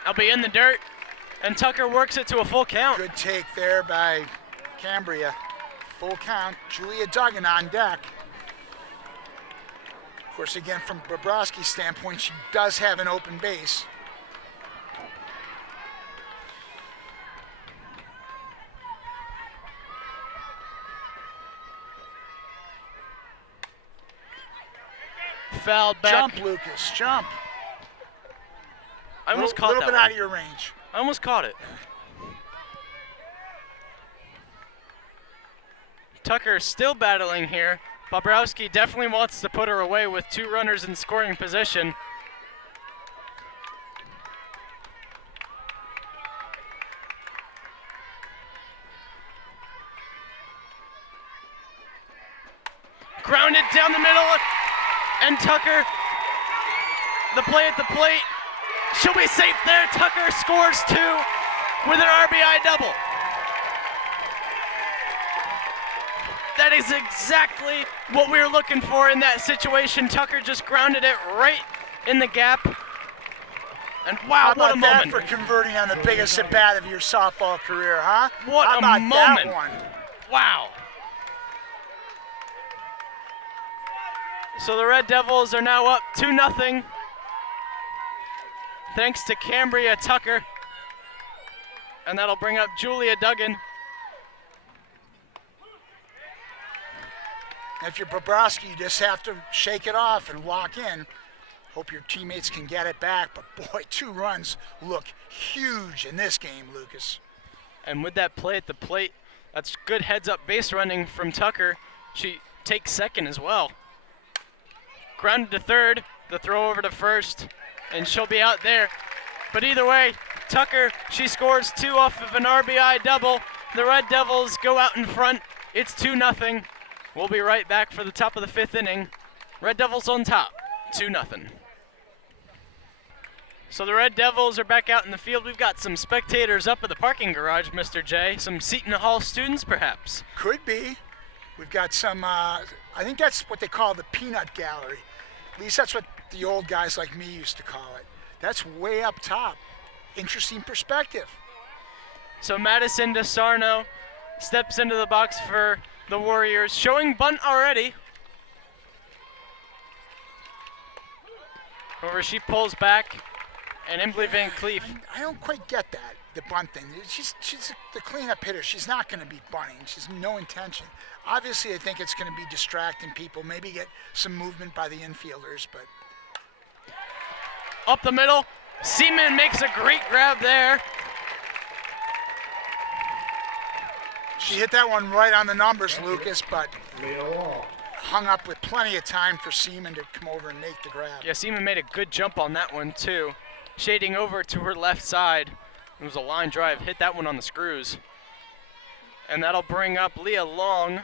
I'll be in the dirt, and Tucker works it to a full count. Good take there by Cambria. Full count. Julia Duggan on deck. Of course, again, from Bobrowski's standpoint, she does have an open base. Fouled back. Jump, Lucas, jump. I almost caught a little that bit one. out of your range. I almost caught it. Tucker still battling here. Bobrowski definitely wants to put her away with 2 runners in scoring position. Grounded down the middle, and Tucker, the play at the plate. She'll be safe there. Tucker scores 2 with an RBI double. That is exactly what we were looking for in that situation. Tucker just grounded it right in the gap. And wow, How what about a that moment. for converting on the biggest at bat of your softball career, huh? What How a about moment. that one? Wow. So the Red Devils are now up 2-0. Thanks to Cambria Tucker. And that'll bring up Julia Duggan. If you're Bobrowski, you just have to shake it off and lock in. Hope your teammates can get it back. But boy, 2 runs look huge in this game, Lucas. And with that play at the plate, that's good heads-up base running from Tucker. She takes second as well. Grounded to third, the throw over to first, and she'll be out there. But either way, Tucker, she scores 2 off of an RBI double. The Red Devils go out in front. It's 2-0. We'll be right back for the top of the 5th inning. Red Devils on top, 2-0. So the Red Devils are back out in the field. We've got some spectators up at the parking garage, Mr. J. Some Seton Hall students, perhaps. Could be. We've got some, I think that's what they call the peanut gallery. At least that's what the old guys like me used to call it. That's way up top. Interesting perspective. So Madison DeSarno steps into the box for the Warriors, showing bunt already. However, she pulls back, and Emily Van Cleef. I don't quite get that, the bunt thing. She's the cleanup hitter. She's not going to be bunting. She's no intention. Obviously, I think it's going to be distracting people, maybe get some movement by the infielders, but. Up the middle, Seaman makes a great grab there. She hit that one right on the numbers, Lucas, but Leo Wall. hung up with plenty of time for Seaman to come over and make the grab. Yeah, Seaman made a good jump on that one, too. Shading over to her left side. It was a line drive, hit that one on the screws. And that'll bring up Leah Long.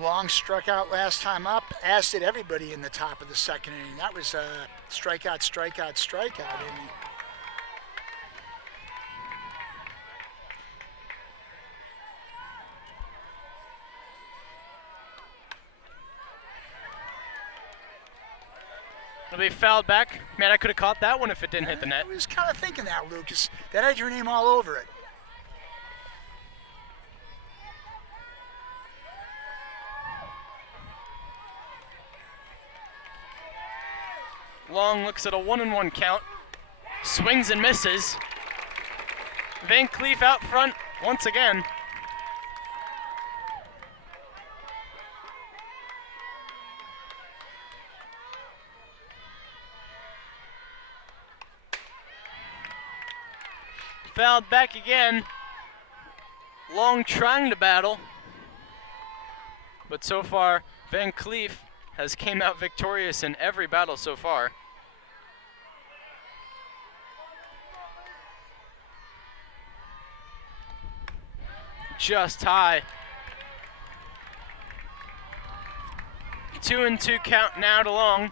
Long struck out last time up, as did everybody in the top of the 2nd inning. That was a strikeout, strikeout, strikeout inning. It'll be fouled back. Man, I could have caught that one if it didn't hit the net. I was kind of thinking that, Lucas. That had your name all over it. Long looks at a 1-1 count. Swings and misses. Van Cleef out front once again. Fouled back again. Long trying to battle. But so far, Van Cleef has came out victorious in every battle so far. Just high. 2-2 count now to Long.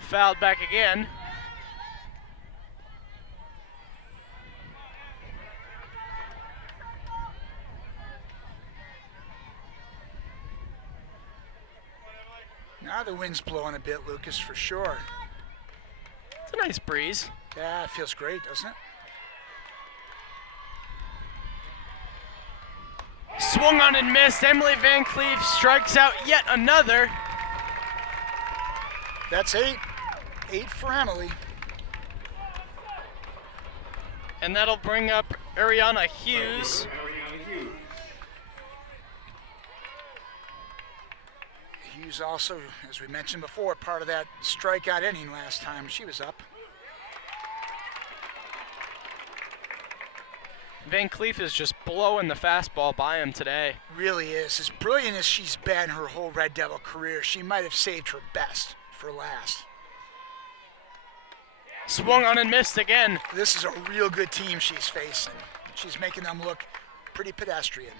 Fouled back again. Now the wind's blowing a bit, Lucas, for sure. It's a nice breeze. Yeah, it feels great, doesn't it? Swung on and missed. Emily Van Cleef strikes out yet another. That's 8. 8 for Emily. And that'll bring up Ariana Hughes. Hughes also, as we mentioned before, part of that strikeout inning last time she was up. Van Cleef is just blowing the fastball by him today. Really is. As brilliant as she's been her whole Red Devil career, she might have saved her best for last. Swung on and missed again. This is a real good team she's facing. She's making them look pretty pedestrian.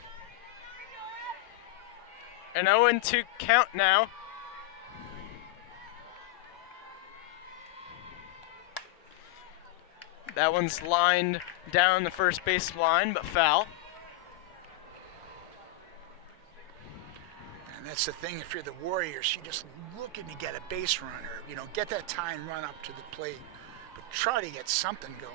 An 0-2 count now. That one's lined down the first base line, but foul. And that's the thing, if you're the Warriors, you're just looking to get a base runner, you know, get that tying run up to the plate, but try to get something going.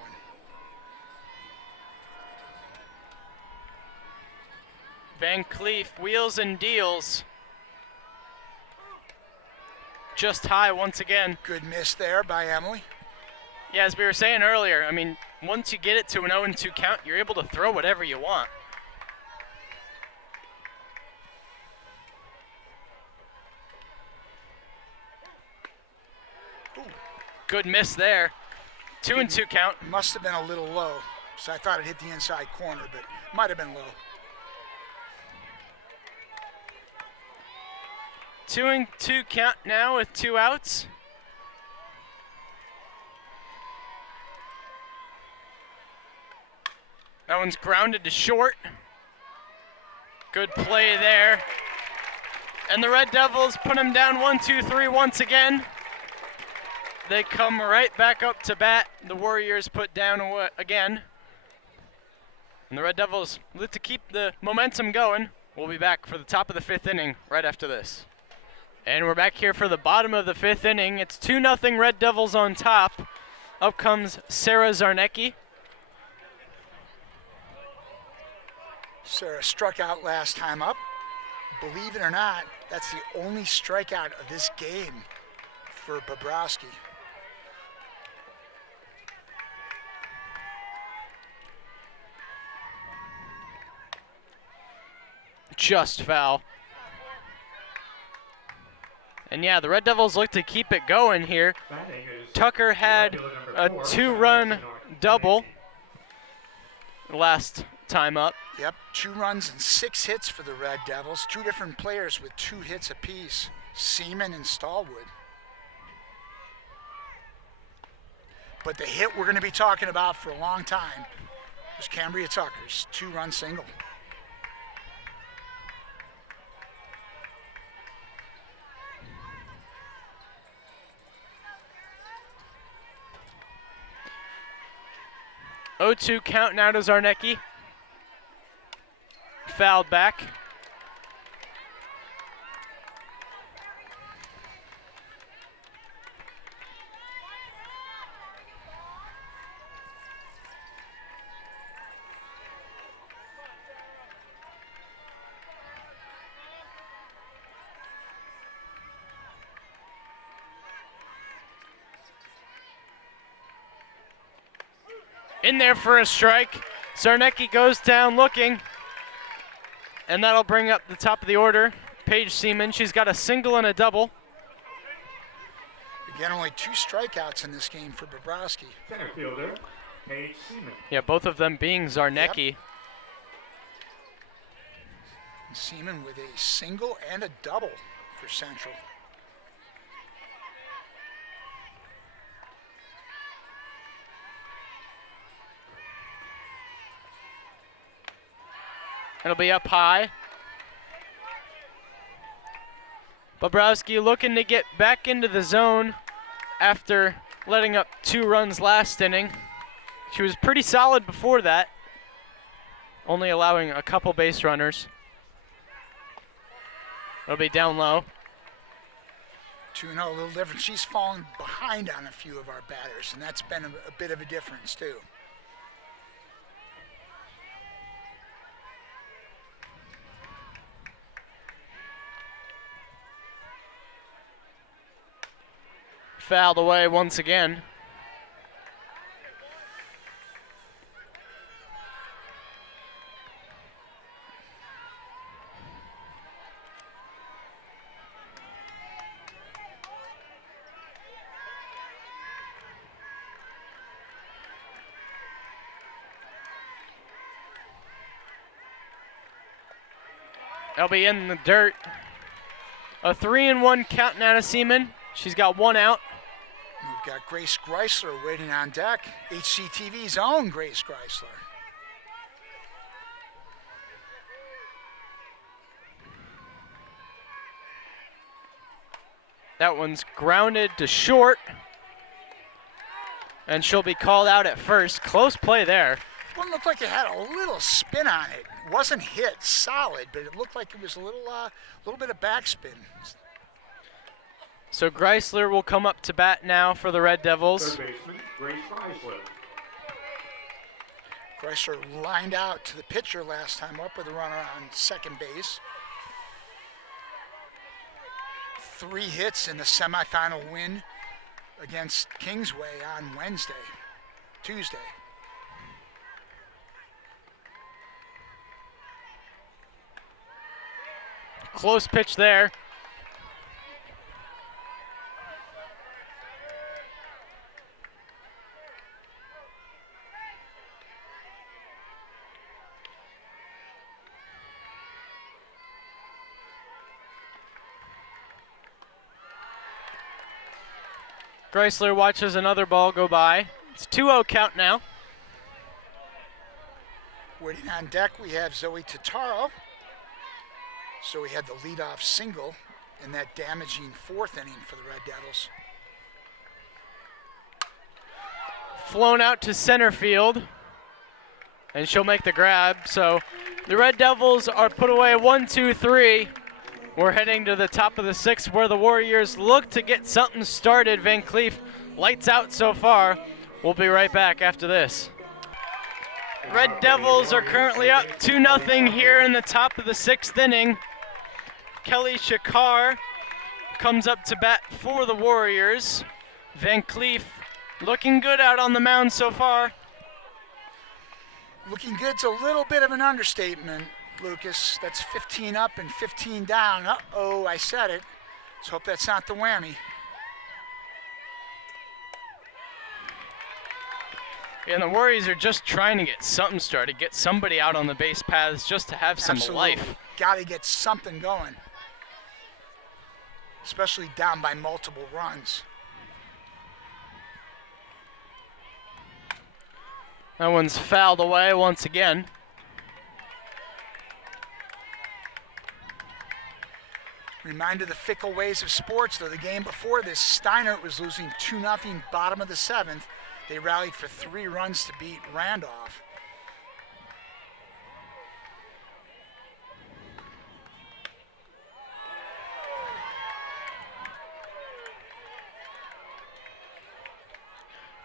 Van Cleef wheels and deals. Just high once again. Good miss there by Emily. Yeah, as we were saying earlier, I mean, once you get it to an 0-2 count, you're able to throw whatever you want. Ooh. Good miss there. 2-2 count. Must have been a little low, so I thought it hit the inside corner, but might have been low. 2-2 count now with 2 outs. That one's grounded to short. Good play there. And the Red Devils put him down 1-2-3 once again. They come right back up to bat. The Warriors put down again. And the Red Devils look to keep the momentum going. We'll be back for the top of the 5th inning right after this. And we're back here for the bottom of the 5th inning. It's 2-0 Red Devils on top. Up comes Sarah Zarnecki. Sarah struck out last time up. Believe it or not, that's the only strikeout of this game for Bobrovsky. Just foul. And yeah, the Red Devils look to keep it going here. Tucker had a 2-run double last time up. Yep, 2 runs and 6 hits for the Red Devils. 2 different players with 2 hits apiece, Seaman and Stallwood. But the hit we're going to be talking about for a long time was Cambria Tucker's 2-run single. Oh, 2 count now to Zarnecki. Fouled back. in there for a strike. Zarnecki goes down looking, and that'll bring up the top of the order. Paige Seaman, she's got a single and a double. Again, only 2 strikeouts in this game for Bobrovsky. Center fielder, Paige Seaman. Yeah, both of them being Zarnecki. Yep. Seaman with a single and a double for Central. It'll be up high. Bobrovsky looking to get back into the zone after letting up 2 runs last inning. She was pretty solid before that, only allowing a couple base runners. It'll be down low. 2-0, a little different. She's fallen behind on a few of our batters, and that's been a bit of a difference too. Fouled away once again. They'll be in the dirt. A 3-1 count now to Seaman. She's got 1 out. We've got Grace Greisler waiting on deck. HCTV's own Grace Greisler. That one's grounded to short. And she'll be called out at first. Close play there. One looked like it had a little spin on it. It wasn't hit solid, but it looked like it was a little bit of backspin. So Greisler will come up to bat now for the Red Devils. Third baseman, Grace Greisler. Greisler lined out to the pitcher last time up with a runner on second base. 3 hits in the semifinal win against Kingsway on Tuesday. Close pitch there. Greisler watches another ball go by. It's 2-0 count now. Waiting on deck, we have Zoe Totaro. So we had the leadoff single in that damaging 4th inning for the Red Devils. Flown out to center field, and she'll make the grab. So the Red Devils are put away 1-2-3. We're heading to the top of the 6th where the Warriors look to get something started. Van Cleef lights out so far. We'll be right back after this. Red Devils are currently up 2-0 here in the top of the 6th inning. Kelly Shakar comes up to bat for the Warriors. Van Cleef looking good out on the mound so far. Looking good's a little bit of an understatement, Lucas. That's 15 up and 15 down. Uh-oh, I said it. Let's hope that's not the whammy. And the Warriors are just trying to get something started, get somebody out on the base paths just to have some life. Got to get something going, especially down by multiple runs. That one's fouled away once again. Reminder of the fickle ways of sports, though. The game before this, Steinert was losing 2-0 bottom of the 7th. They rallied for 3 runs to beat Randolph.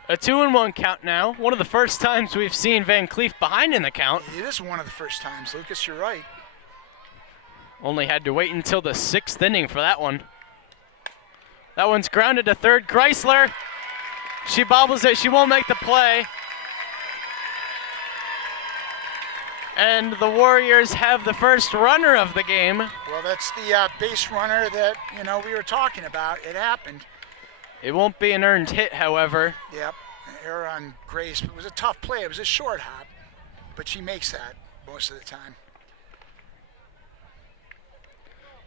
A 2-1 count now. One of the first times we've seen Van Cleef behind in the count. It is one of the first times, Lucas, you're right. Only had to wait until the 6th inning for that one. That one's grounded to third. Greisler. She bobbles it. She won't make the play. And the Warriors have the first runner of the game. Well, that's the base runner that, we were talking about. It happened. It won't be an earned hit, however. Yep, an error on Grace. It was a tough play. It was a short hop, but she makes that most of the time.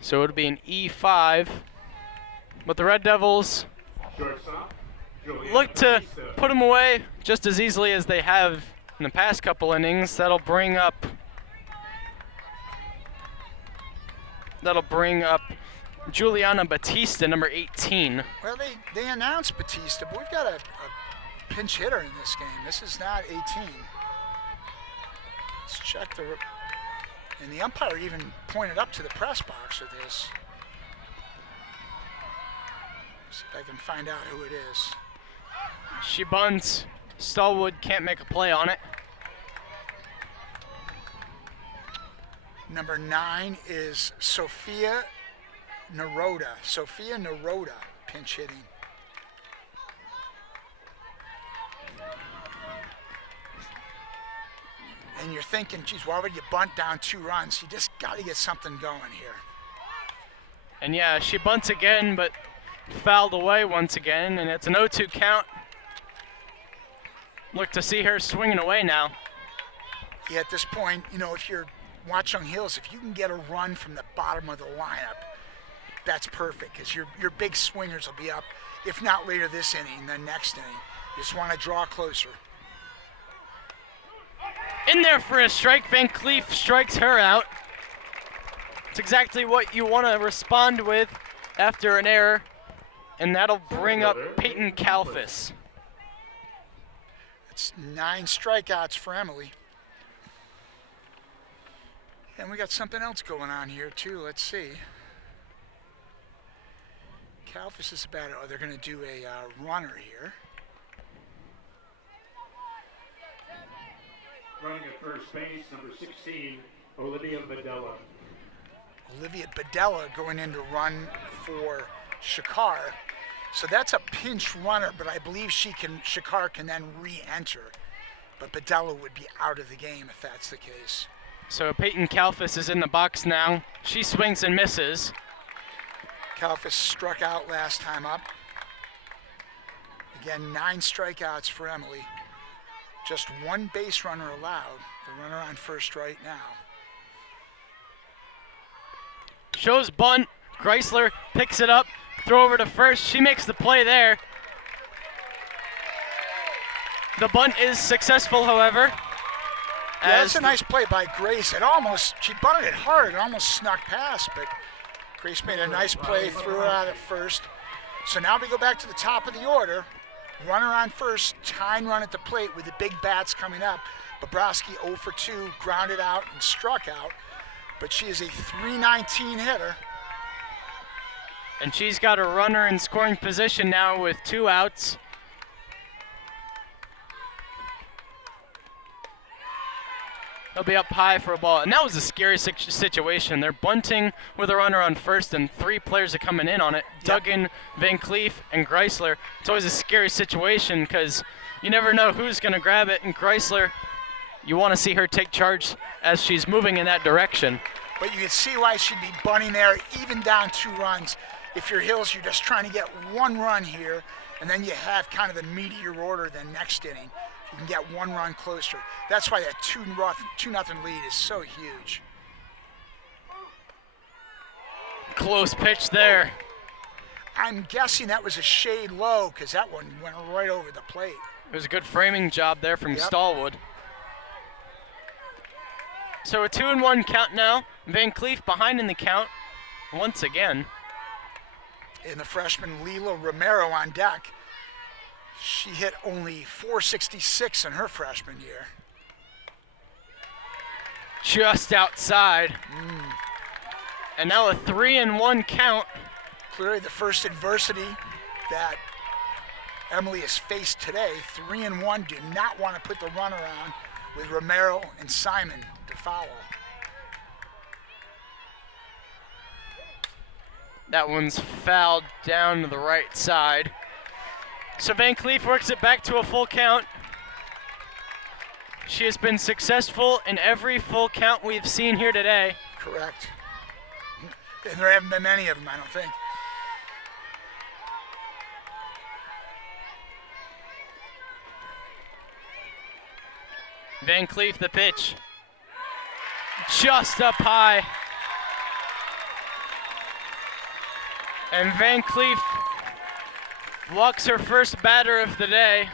So it'll be an E5. But the Red Devils look to put them away just as easily as they have in the past couple innings. That'll bring up Juliana Batista, number 18. Well, they announced Batista, but we've got a pinch hitter in this game. This is not 18. Let's check and the umpire even pointed up to the press box with this. See if I can find out who it is. She bunts. Stallwood can't make a play on it. Number 9 is Sophia Naroda. Sophia Naroda, pinch hitting. And you're thinking, geez, why would you bunt down 2 runs? You just got to get something going here. And yeah, she bunts again, but fouled away once again, and it's an 0-2 count. Look to see her swinging away now. Yeah, at this point, if you're Watchung Hills, if you can get a run from the bottom of the lineup, that's perfect, because your big swingers will be up, if not later this inning, then next inning. You just want to draw closer. In there for a strike. Van Cleef strikes her out. It's exactly what you want to respond with after an error, and that'll bring up Peyton Kalfas. It's 9 strikeouts for Emily. And we got something else going on here too. Let's see. Kalfas is about, they're going to do a runner here. Running at first base, number 16, Olivia Badella. Olivia Badella going in to run for Shakar. So that's a pinch runner, but I believe Shakar can then re-enter. But Badella would be out of the game if that's the case. So Peyton Kalfas is in the box now. She swings and misses. Kalfas struck out last time up. Again, 9 strikeouts for Emily. Just 1 base runner allowed. The runner on first right now. Shows bunt. Chrysler picks it up. Throw over to first. She makes the play there. The bunt is successful, however. Yeah, that's a nice play by Grace. She bunted it hard. It almost snuck past, but Grace made a nice play, threw her out at first. So now we go back to the top of the order. Runner on first, tying run at the plate with the big bats coming up. Bobrovsky 0 for 2, grounded out and struck out. But she is a .319 hitter. And she's got a runner in scoring position now with 2 outs. They'll be up high for a ball. And that was a scary situation. They're bunting with a runner on first, and 3 players are coming in on it. Yep. Duggan, Van Cleef, and Chrysler. It's always a scary situation because you never know who's going to grab it. And Chrysler, you want to see her take charge as she's moving in that direction. But you can see why she'd be bunting there, even down 2 runs. If you're Hills, you're just trying to get 1 run here, and then you have kind of the meteor order the next inning. You can get 1 run closer. That's why that 2-0 lead is so huge. Close pitch there. I'm guessing that was a shade low because that one went right over the plate. It was a good framing job there from Stallwood. So a 2-1 count now. Van Cleef behind in the count once again. And the freshman Lila Romero on deck. She hit only .466 in her freshman year. Just outside. And now a 3-1 count. Clearly the first adversity that Emily has faced today. 3-1, do not want to put the runner on with Romero and Simon to follow. That one's fouled down to the right side. So Van Cleef works it back to a full count. She has been successful in every full count we've seen here today. Correct. And there haven't been many of them, I don't think. Van Cleef the pitch. Just up high. And Van Cleef walks her first batter of the day.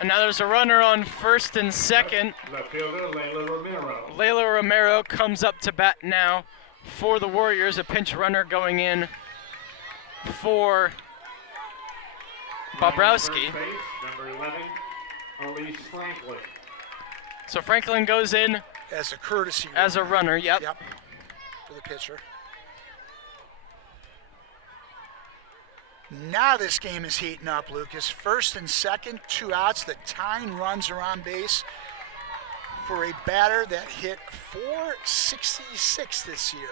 And now there's a runner on first and second. Left fielder, Layla Romero. Layla Romero comes up to bat now for the Warriors. A pinch runner going in for Bobrowski. First base, number 11, Elise Franklin. So Franklin goes in As a courtesy as a runner, yep. Yep, for the pitcher. Now this game is heating up, Lucas. First and second, 2 outs. The tying runs are on base for a batter that hit .466 this year.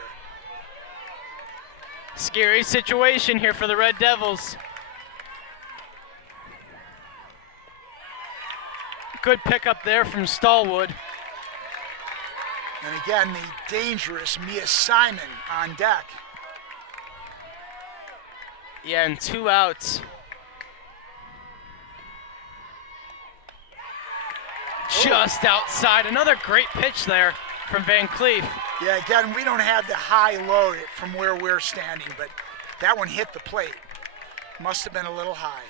Scary situation here for the Red Devils. Good pickup there from Stallwood. And again, the dangerous Mia Simon on deck. Yeah, and 2 outs. Just outside. Another great pitch there from Van Cleef. Yeah, again, we don't have the high low from where we're standing, but that one hit the plate. Must have been a little high.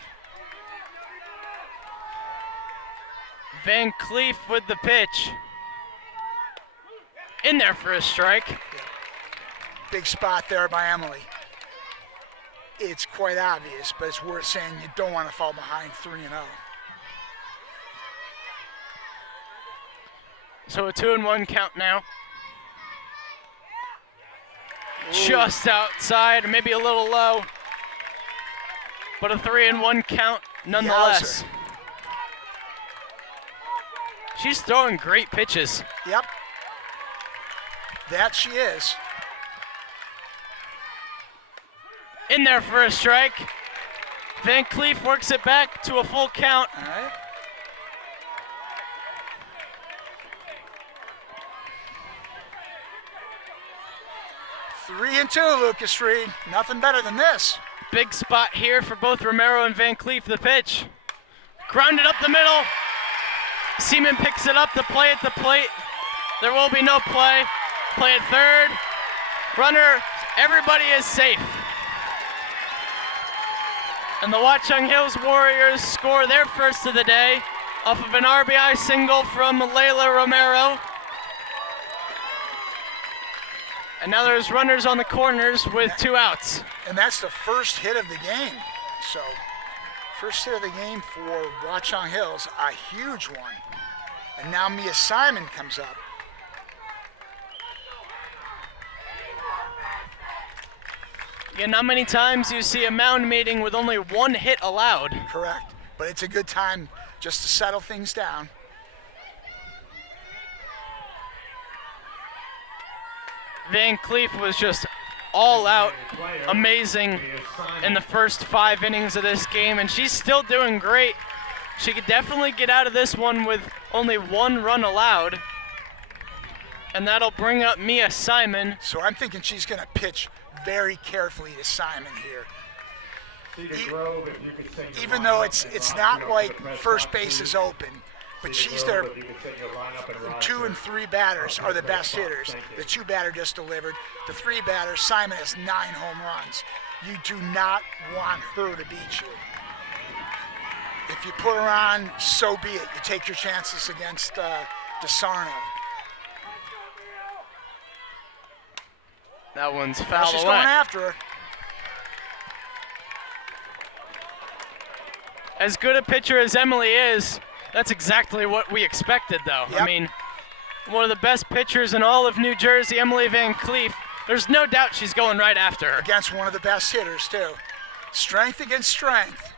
Van Cleef with the pitch. In there for a strike. Yeah. Big spot there by Emily. It's quite obvious, but it's worth saying you don't want to fall behind 3-0. So a 2-1 count now. Ooh. Just outside, maybe a little low, but a 3-1 count nonetheless. Yowzer. She's throwing great pitches. Yep. That she is. In there for a strike. Van Cleef works it back to a full count. All right. Three and 2, Lucas Reed. Nothing better than this. Big spot here for both Romero and Van Cleef. The pitch. Grounded up the middle. Seaman picks it up. The play at the plate. There will be no play. Play at third. Runner. Everybody is safe. And the Watchung Hills Warriors score their first of the day off of an RBI single from Layla Romero. And now there's runners on the corners with 2 outs. And that's the first hit of the game. So, first hit of the game for Watchung Hills, a huge one. And now Mia Simon comes up. Yeah, not many times you see a mound meeting with only 1 hit allowed. Correct. But it's a good time just to settle things down. Van Cleef was just all out amazing in the first 5 innings of this game, and she's still doing great. She could definitely get out of this one with only 1 run allowed, and that'll bring up Mia Simon. So I'm thinking she's going to pitch very carefully to Simon here. Even though it's not like first base is open, but she's there. 2 and 3 batters are the best hitters. The 2 batter just delivered. The 3 batter, Simon has 9 home runs. You do not want her to beat you. If you put her on, so be it. You take your chances against DeSarno. That one's Now foul she's away. going after her. As good a pitcher as Emily is, that's exactly what we expected, though. Yep. I mean, one of the best pitchers in all of New Jersey, Emily Van Cleef. There's no doubt she's going right after her. Against one of the best hitters, too. Strength against strength.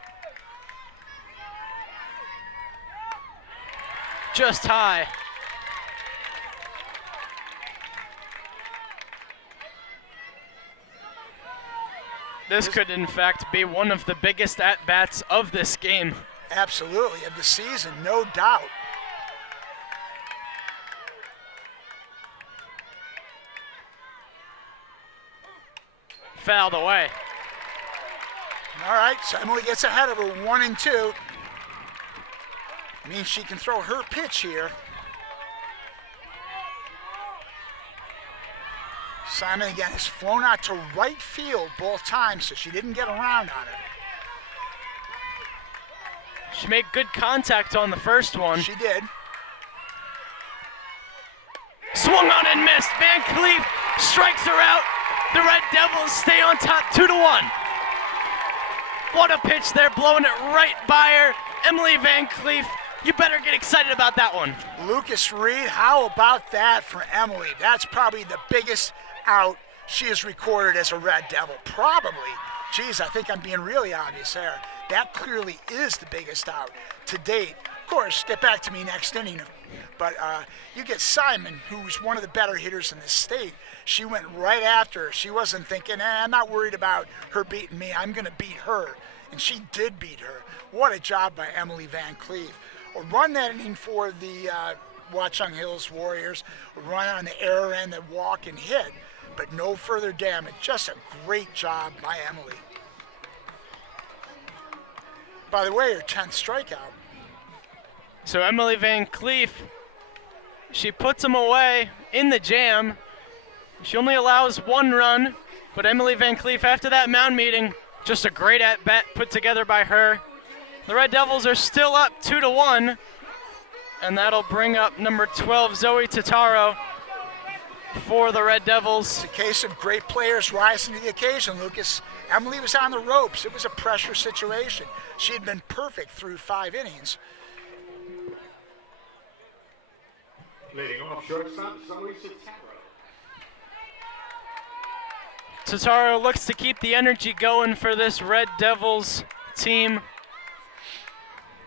Just high. This could, in fact, be one of the biggest at-bats of this game. Absolutely, of the season, no doubt. fouled away. All right, so Emily gets ahead of her 1-2. Means she can throw her pitch here. Simon again has flown out to right field both times, so she didn't get around on it. She made good contact on the first one. She did. Swung on and missed. Van Cleef strikes her out. The Red Devils stay on top 2-1. What a pitch there, blowing it right by her. Emily Van Cleef, you better get excited about that one. Lucas Reed, how about that for Emily? That's probably the biggest out she has recorded as a Red Devil. Probably. Geez, I think I'm being really obvious there. That clearly is the biggest out to date. Of course, get back to me next inning. But you get Simon, who's one of the better hitters in the state. She went right after her. She wasn't thinking, I'm not worried about her beating me. I'm going to beat her. And she did beat her. What a job by Emily Van Cleef. A run that inning for the Watchung Hills Warriors. A run on the error end that walk and hit. But no further damage. Just a great job by Emily. By the way, her 10th strikeout. So Emily Van Cleef, she puts him away in the jam. She only allows one run, but Emily Van Cleef, after that mound meeting, just a great at-bat put together by her. The Red Devils are still up 2-1, and that'll bring up number 12, Zoe Totaro, for the Red Devils. It's a case of great players rising to the occasion, Lucas. Emily was on the ropes. It was a pressure situation. She had been perfect through 5 innings. Leading off shortstop, Zoe Totaro. Totaro looks to keep the energy going for this Red Devils team.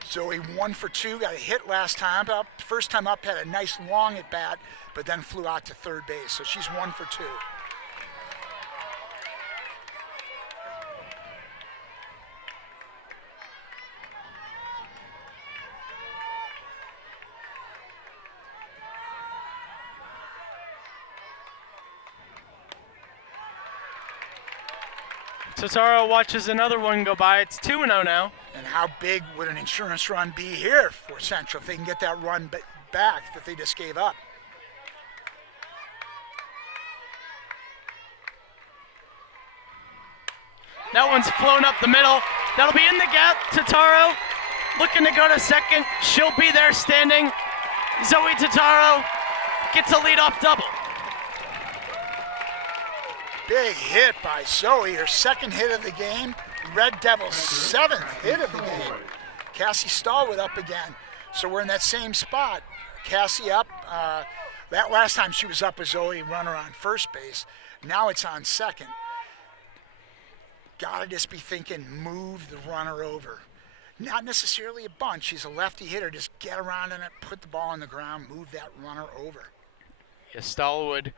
Zoe 1 for 2, got a hit last time up. First time up, had a nice long at bat, but then flew out to third base. So she's 1 for 2. Totaro watches another one go by. It's 2-0 now. And how big would an insurance run be here for Central if they can get that run back that they just gave up? That one's flown up the middle. That'll be in the gap. Totaro looking to go to second. She'll be there standing. Zoe Totaro gets a leadoff double. Big hit by Zoe, her 2nd hit of the game. Red Devils' 7th hit of the game. Cassie Stallwood up again. So we're in that same spot. Cassie up. That last time she was up with Zoe, runner on first base. Now it's on second. Gotta just be thinking, move the runner over. Not necessarily a bunch. She's a lefty hitter. Just get around in it, put the ball on the ground, move that runner over. Yeah, Stallwood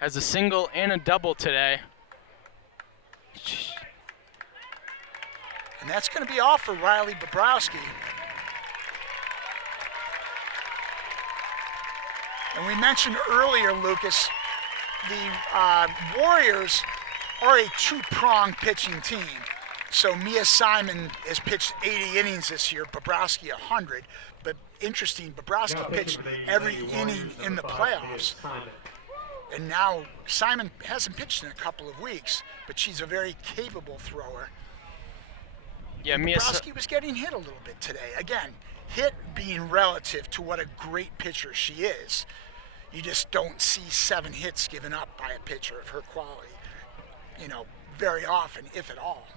has a single and a double today. And that's going to be off for Riley Bobrowski. And we mentioned earlier, Lucas, the Warriors are a 2-pronged pitching team. So Mia Simon has pitched 80 innings this year, Bobrowski 100. But interesting, Bobrowski pitched every inning in the playoffs. And now Simon hasn't pitched in a couple of weeks, but she's a very capable thrower. Yeah, Bobrowski was getting hit a little bit today. Again, hit being relative to what a great pitcher she is. You just don't see 7 hits given up by a pitcher of her quality, very often, if at all.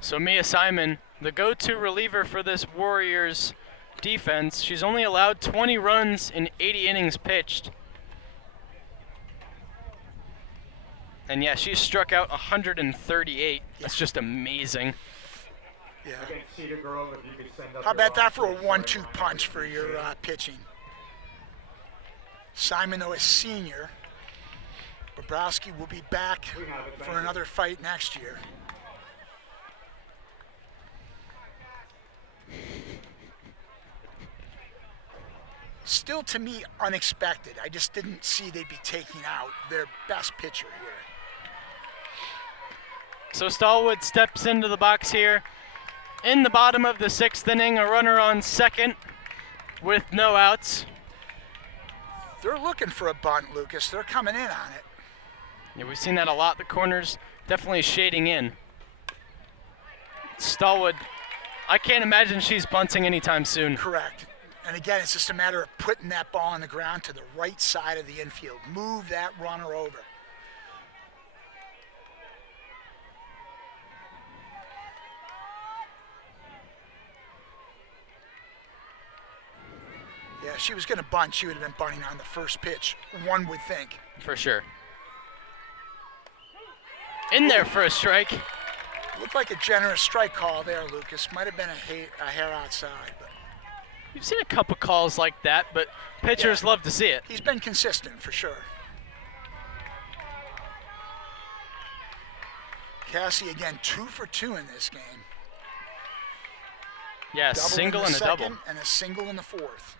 So Mia Simon, the go-to reliever for this Warriors defense, she's only allowed 20 runs in 80 innings pitched. And yeah, she's struck out 138. That's just amazing. Yeah. Girl, if you could send up How about that for a 1-2 punch for your pitching? Simon, though, is senior. Bobrowski will be back for another fight next year. Still, to me, unexpected. I just didn't see they'd be taking out their best pitcher here. So Stallwood steps into the box here. In the bottom of the 6th inning, a runner on second with no outs. They're looking for a bunt, Lucas. They're coming in on it. Yeah, we've seen that a lot. The corners definitely shading in. Stallwood, I can't imagine she's bunting anytime soon. Correct. And again, it's just a matter of putting that ball on the ground to the right side of the infield. Move that runner over. Yeah, if she was going to bunt, she would have been bunting on the first pitch, one would think. For sure. In there for a strike. Looked like a generous strike call there, Lucas. Might have been a hair outside. But You've seen a couple calls like that, but pitchers love to see it. he's been consistent for sure. Cassie again 2 for 2 in this game. Yeah, a Double single in and the a double. second and a single in the 4th.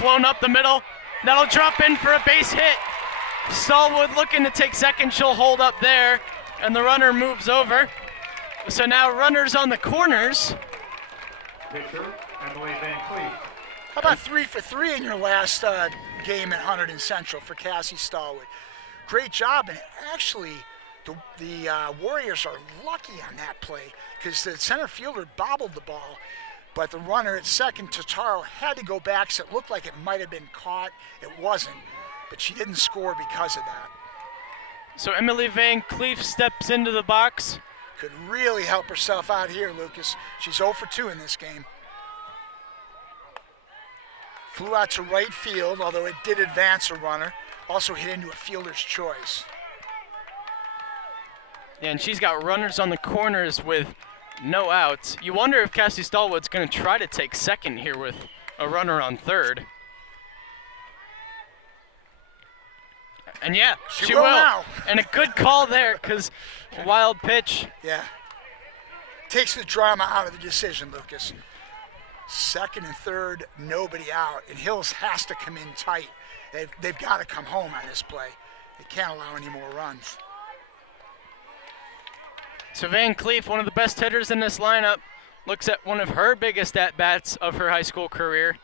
Flown up the middle. That'll drop in for a base hit. Stallwood looking to take second. She'll hold up there, and the runner moves over. So now runners on the corners. Pitcher, Emily Van Cleef. How about 3 for 3 in your last game at Hunterdon Central for Cassie Stallwood? Great job, and actually the Warriors are lucky on that play because the center fielder bobbled the ball, but the runner at second, Totaro, had to go back, so it looked like it might have been caught. It wasn't, but she didn't score because of that. So Emily Van Cleef steps into the box. Could really help herself out here, Lucas. She's 0 for 2 in this game. Flew out to right field, although it did advance a runner. Also hit into a fielder's choice. And she's got runners on the corners with no outs. You wonder if Cassie Stallwood's going to try to take second here with a runner on third. And yeah, she will. Now. And a good call there because wild pitch. Yeah. Takes the drama out of the decision, Lucas. Second and third, nobody out. And Hills has to come in tight. They've got to come home on this play. They can't allow any more runs. So Van Cleef, one of the best hitters in this lineup, looks at one of her biggest at-bats of her high school career.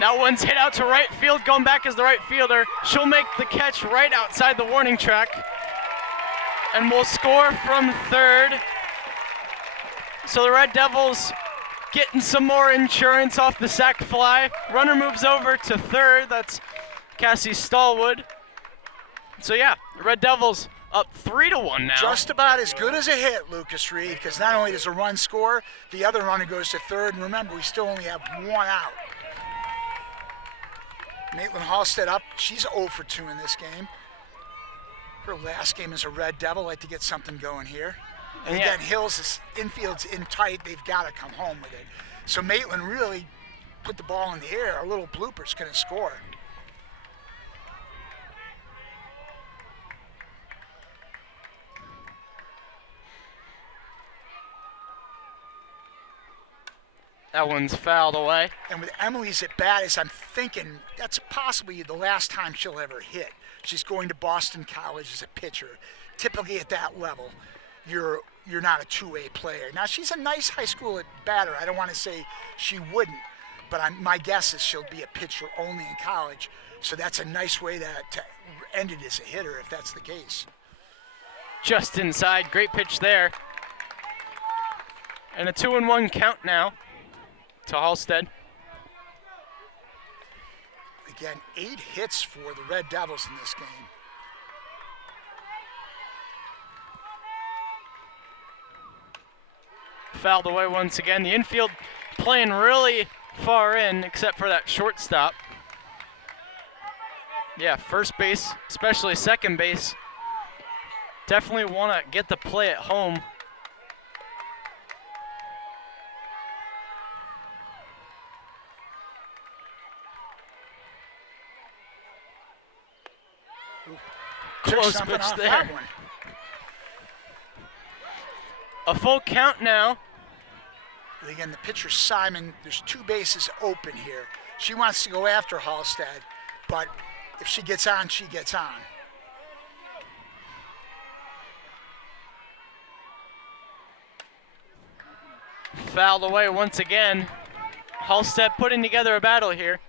That one's hit out to right field, going back as the right fielder. She'll make the catch right outside the warning track. And will score from third. So the Red Devils getting some more insurance off the sac fly. Runner moves over to third. That's Cassie Stallwood. So yeah, the Red Devils up 3-1 now. Just about as good as a hit, Lucas Reed, because not only does a run score, the other runner goes to third. And remember, we still only have one out. Maitland Halstead up. She's 0 for 2 in this game. Her last game as a Red Devil. Like to get something going here. And again, Hills' infield's in tight. They've got to come home with it. So Maitland really put the ball in the air. A little blooper's going to score. That one's fouled away. And with Emily's at bat, as I'm thinking, that's possibly the last time she'll ever hit. She's going to Boston College as a pitcher. Typically at that level, you're not a two-way player. Now, she's a nice high school batter. I don't want to say she wouldn't, but my guess is she'll be a pitcher only in college. So that's a nice way to end it as a hitter if that's the case. Just inside. Great pitch there. And a 2-1 count now to Halstead. Again, 8 hits for the Red Devils in this game. Fouled away once again. The infield playing really far in, except for that shortstop. Yeah, first base, especially second base. Definitely want to get the play at home. Close pitch there. A full count now. Again, the pitcher Simon, there's 2 bases open here. She wants to go after Halstead, but if she gets on, she gets on. Fouled away once again. Halstead putting together a battle here.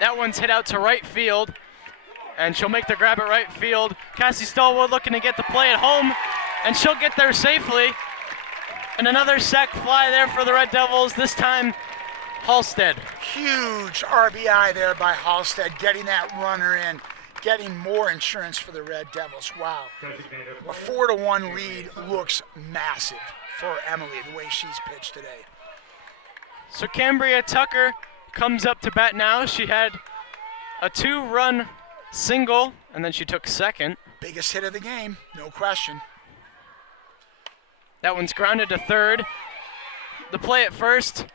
That one's hit out to right field, and she'll make the grab at right field. Cassie Stallwood looking to get the play at home, and she'll get there safely. And another sac fly there for the Red Devils, this time Halstead. Huge RBI there by Halstead, getting that runner in, getting more insurance for the Red Devils. Wow. A 4-1 lead looks massive for Emily, the way she's pitched today. So Cambria Tucker comes up to bat now. She had a 2-run single, and then she took second. Biggest hit of the game, no question. That one's grounded to third. The play at first,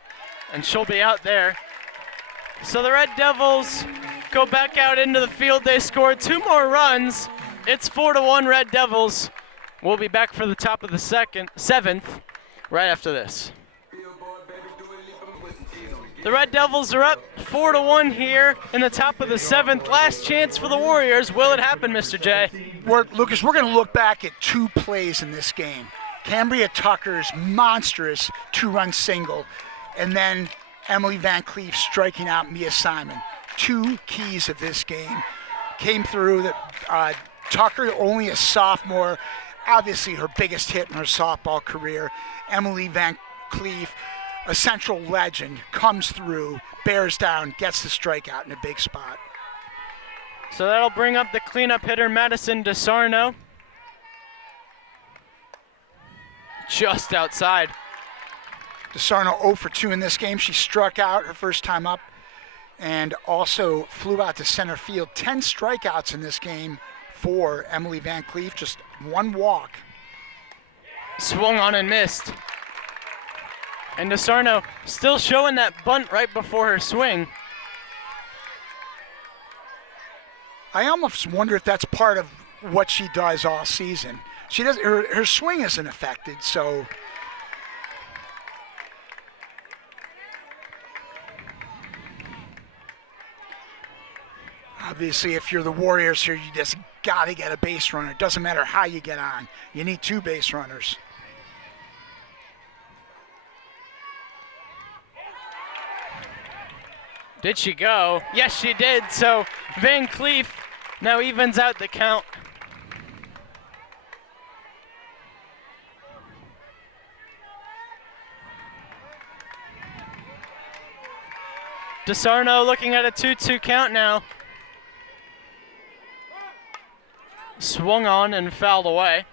and she'll be out there. So the Red Devils go back out into the field. They scored 2 more runs. It's 4-1 Red Devils. We'll be back for the top of the seventh right after this. The Red Devils are up 4-1 here in the top of the seventh. Last chance for the Warriors. Will it happen, Mr. J? Lucas, we're going to look back at 2 plays in this game. Cambria Tucker's monstrous 2-run single, and then Emily Van Cleef striking out Mia Simon. 2 keys of this game came through. That Tucker, only a sophomore, obviously her biggest hit in her softball career. Emily Van Cleef, a Central legend, comes through, bears down, gets the strikeout in a big spot. So that'll bring up the cleanup hitter, Madison DeSarno. Just outside. DeSarno 0 for 2 in this game. She struck out her first time up and also flew out to center field. 10 strikeouts in this game for Emily Van Cleef, just 1 walk. Swung on and missed. And DeSarno still showing that bunt right before her swing. I almost wonder if that's part of what she does all season. She does her swing isn't affected, so obviously if you're the Warriors here, you just gotta get a base runner. It doesn't matter how you get on. You need 2 base runners. Did she go? Yes, she did. So Van Cleef now evens out the count. DeSarno looking at a 2-2 count now. Swung on and fouled away.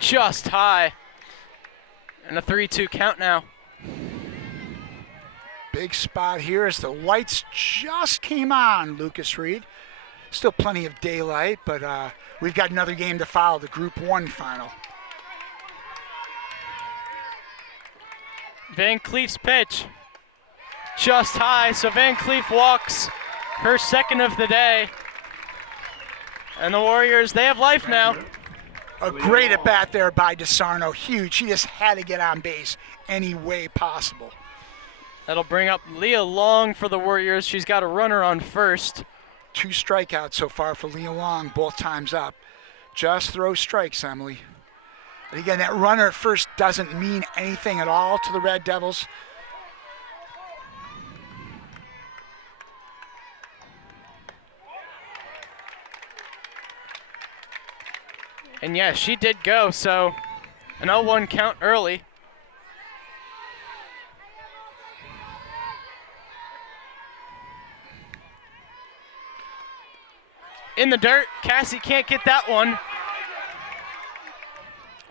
Just high. And a 3-2 count now. Big spot here as the lights just came on, Lucas Reed. Still plenty of daylight, but we've got another game to follow, the Group 1 final. Van Cleef's pitch. Just high, so Van Cleef walks her second of the day. And the Warriors, they have life now. A great at bat there by DeSarno, huge. She just had to get on base any way possible. That'll bring up Leah Long for the Warriors. She's got a runner on first. 2 strikeouts so far for Leah Long, both times up. Just throw strikes, Emily. And again, that runner at first doesn't mean anything at all to the Red Devils. And yeah, she did go, so an 0-1 count early. in the dirt. Cassie can't get that one.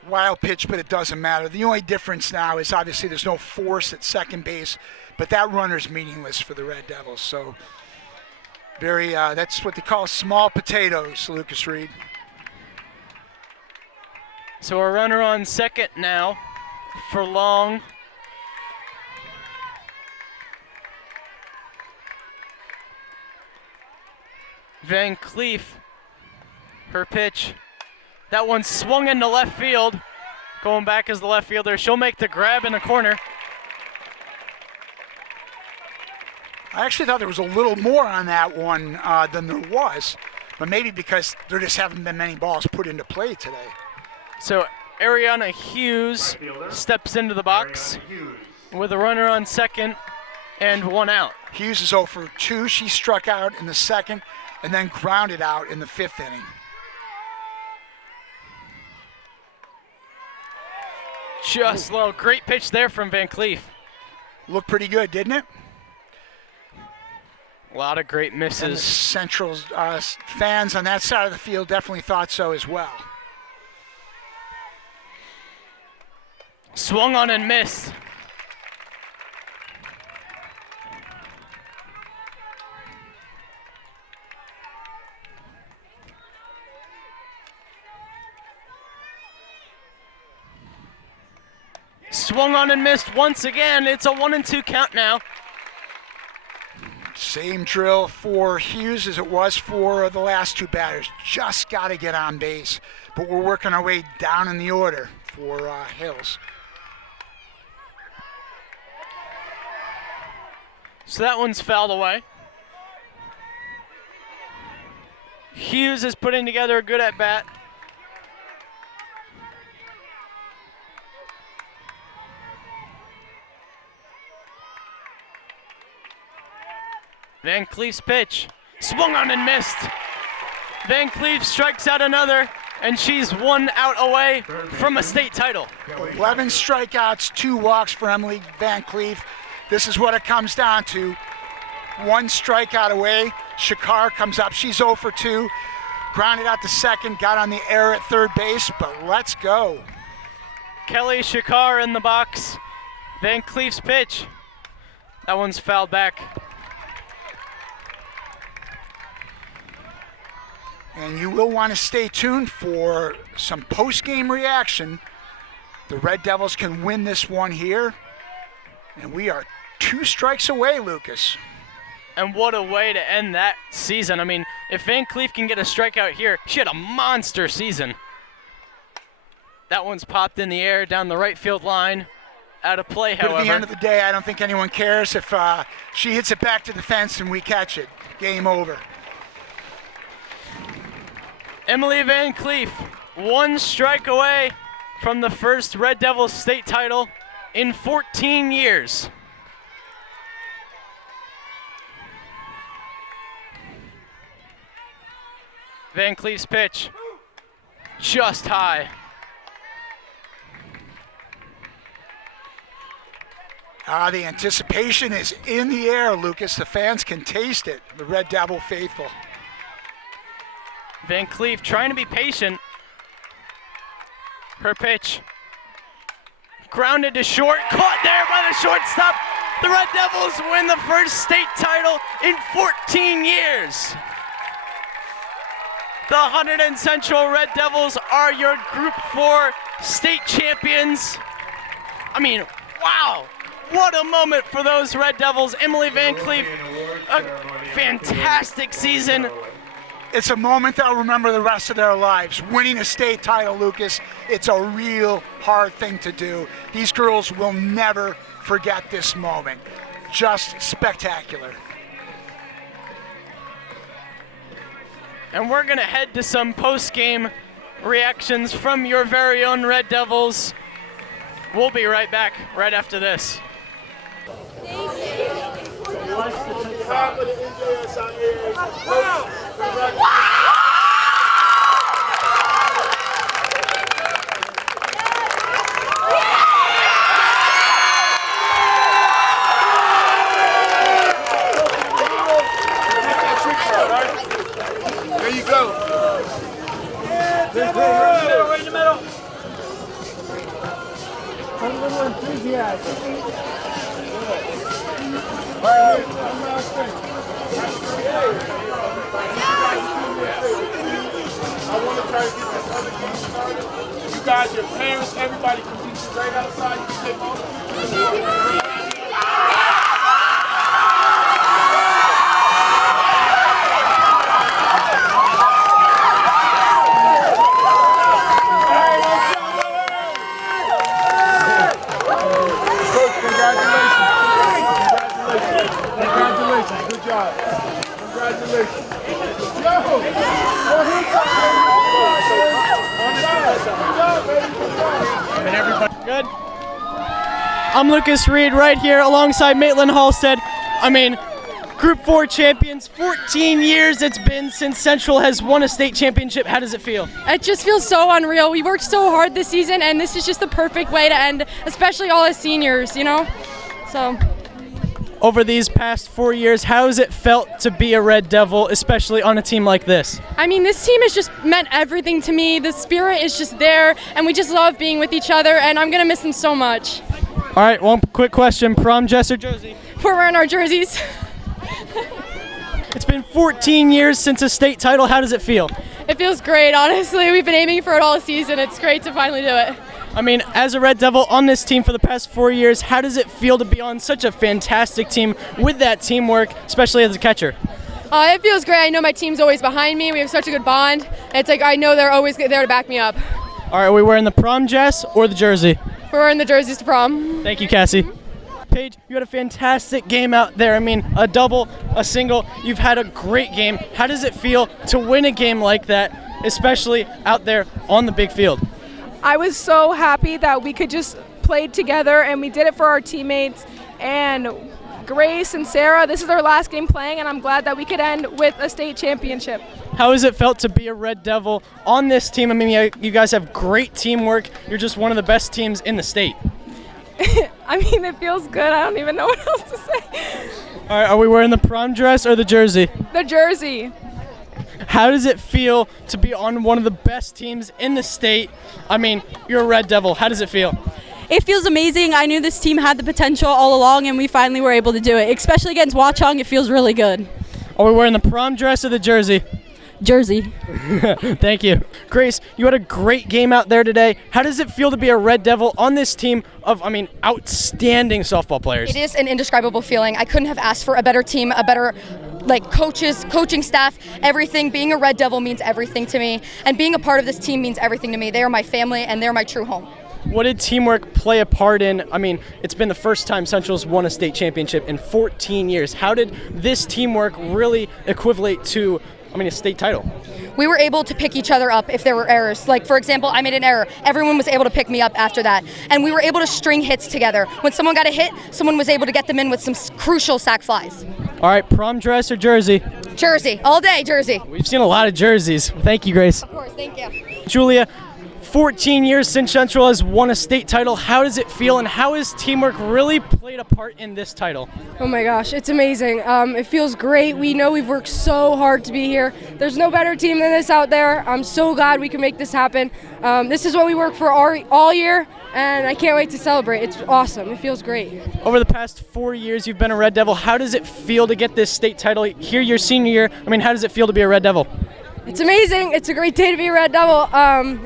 Wild pitch, but it doesn't matter. The only difference now is obviously there's no force at second base, but that runner's meaningless for the Red Devils. So very, that's what they call small potatoes, Lucas Reed. So a runner on second now for Long. Van Cleef, her pitch. That one swung into left field. Going back as the left fielder. She'll make the grab in the corner. I actually thought there was a little more on that one than there was, but maybe because there just haven't been many balls put into play today. So Ariana Hughes steps into the box with a runner on second and one out. Hughes is 0 for 2. She struck out in the second and then grounded out in the 5th inning. Just low. Great pitch there from Van Cleef. Looked pretty good, didn't it? A lot of great And the misses. Central fans on that side of the field definitely thought so as well. Swung on and missed. Swung on and missed once again. It's a 1-2 count now. Same drill for Hughes as it was for the last two batters. Just got to get on base, but we're working our way down in the order for Hills. So that one's fouled away. Hughes is putting together a good at-bat. Van Cleef's pitch. Swung on and missed. Van Cleef strikes out another, and she's 1 out away from a state title. 11 strikeouts, 2 walks for Emily Van Cleef. This is what it comes down to. 1 strikeout away. Shakar comes up. She's 0 for 2. Grounded out to second. Got on the air at third base, but let's go. Kelly Shakar in the box. Van Cleef's pitch. That one's fouled back. And you will want to stay tuned for some post-game reaction. The Red Devils can win this one here. And we are 2 strikes away, Lucas. And what a way to end that season. I mean, if Van Cleef can get a strikeout here, she had a monster season. That one's popped in the air down the right field line. Out of play, But however. at the end of the day, I don't think anyone cares if she hits it back to the fence and we catch it. Game over. Emily Van Cleef, 1 strike away from the first Red Devils state title in 14 years. Van Cleef's pitch, just high. The anticipation is in the air, Lucas. The fans can taste it, the Red Devil faithful. Van Cleef trying to be patient. Her pitch. Grounded to short. Caught there by the shortstop. The Red Devils win the first state title in 14 years. The Hunterdon Central Red Devils are your Group 4 state champions. I mean, wow. What a moment for those Red Devils. Emily Van Cleef, a fantastic season. It's a moment they'll remember the rest of their lives. Winning a state title, Lucas, it's a real hard thing to do. These girls will never forget this moment. Just spectacular. And we're going to head to some post-game reactions from your very own Red Devils. We'll be right back right after this. There you go. enthusiasm. Right here, one last thing. I want to try to get this other game started. You guys, your parents, everybody can meet you right outside. You can take all the people. Congratulations. Good job. Congratulations. Good. I'm Lucas Reed right here alongside Maitland Halstead. I mean, Group 4 champions, 14 years it's been since Central has won a state championship. How does it feel? It just feels so unreal. We worked so hard this season, and this is just the perfect way to end, especially all as seniors, you know? So. Over these past 4 years, how has it felt to be a Red Devil, especially on a team like this? I mean, this team has just meant everything to me. The spirit is just there, and we just love being with each other, and I'm going to miss them so much. All right, one quick question. Prom dress or jersey? We're wearing our jerseys. It's been 14 years since a state title. How does it feel? It feels great, honestly. We've been aiming for it all season. It's great to finally do it. I mean, as a Red Devil on this team for the past 4 years, how does it feel to be on such a fantastic team with that teamwork, especially as a catcher? It feels great. I know my team's always behind me. We have such a good bond. It's like I know they're always there to back me up. All right, are we wearing the prom dress or the jersey? We're wearing the jerseys to prom. Thank you, Cassie. Paige, you had a fantastic game out there. I mean, a double, a single. You've had a great game. How does it feel to win a game like that, especially out there on the big field? I was so happy that we could just play together, and we did it for our teammates. And Grace and Sarah, this is their last game playing, and I'm glad that we could end with a state championship. How has it felt to be a Red Devil on this team? I mean, you guys have great teamwork. You're just one of the best teams in the state. I mean, it feels good. I don't even know what else to say. All right, are we wearing the prom dress or the jersey? The jersey. How does it feel to be on one of the best teams in the state? I mean, you're a Red Devil. How does it feel? It feels amazing. I knew this team had the potential all along, and we finally were able to do it. Especially against Watchung, it feels really good. Are we wearing the prom dress or the jersey? Jersey. Thank you. Grace, you had a great game out there today. How does it feel to be a Red Devil on this team of, outstanding softball players? It is an indescribable feeling. I couldn't have asked for a better team, a better coaches, coaching staff, everything. Being a Red Devil means everything to me, and being a part of this team means everything to me. They are my family, and they're my true home. What did teamwork play a part in? I mean, it's been the first time Central's won a state championship in 14 years. How did this teamwork really equivalent to a state title? We were able to pick each other up if there were errors. Like, for example, I made an error. Everyone was able to pick me up after that. And we were able to string hits together. When someone got a hit, someone was able to get them in with some crucial sac flies. All right, prom dress or jersey? Jersey. All day, jersey. We've seen a lot of jerseys. Thank you, Grace. Of course, thank you. Julia, 14 years since Central has won a state title. How does it feel, and how has teamwork really played a part in this title? Oh my gosh, it's amazing. It feels great. We know we've worked so hard to be here. There's no better team than this out there. I'm so glad we can make this happen. This is what we work for all year, and I can't wait to celebrate. It's awesome. It feels great. Over the past 4 years, you've been a Red Devil. How does it feel to get this state title here your senior year? How does it feel to be a Red Devil? It's amazing. It's a great day to be a Red Devil.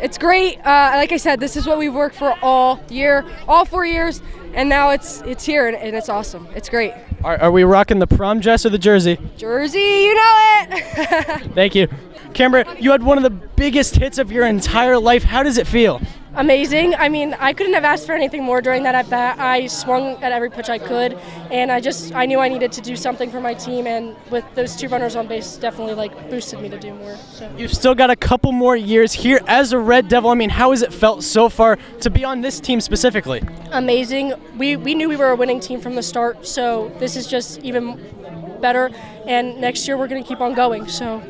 It's great. Like I said, this is what we've worked for all year, all 4 years, and now it's here, and it's awesome. It's great. Are we rocking the prom dress or the jersey? Jersey, you know it. Thank you. Canberra, you had one of the biggest hits of your entire life. How does it feel? Amazing. I couldn't have asked for anything more during that at bat. I swung at every pitch I could, and I knew I needed to do something for my team, and with those two runners on base, definitely boosted me to do more. So. You've still got a couple more years here as a Red Devil. How has it felt so far to be on this team specifically? Amazing. We knew we were a winning team from the start, so this is just even better, and next year we're going to keep on going. So.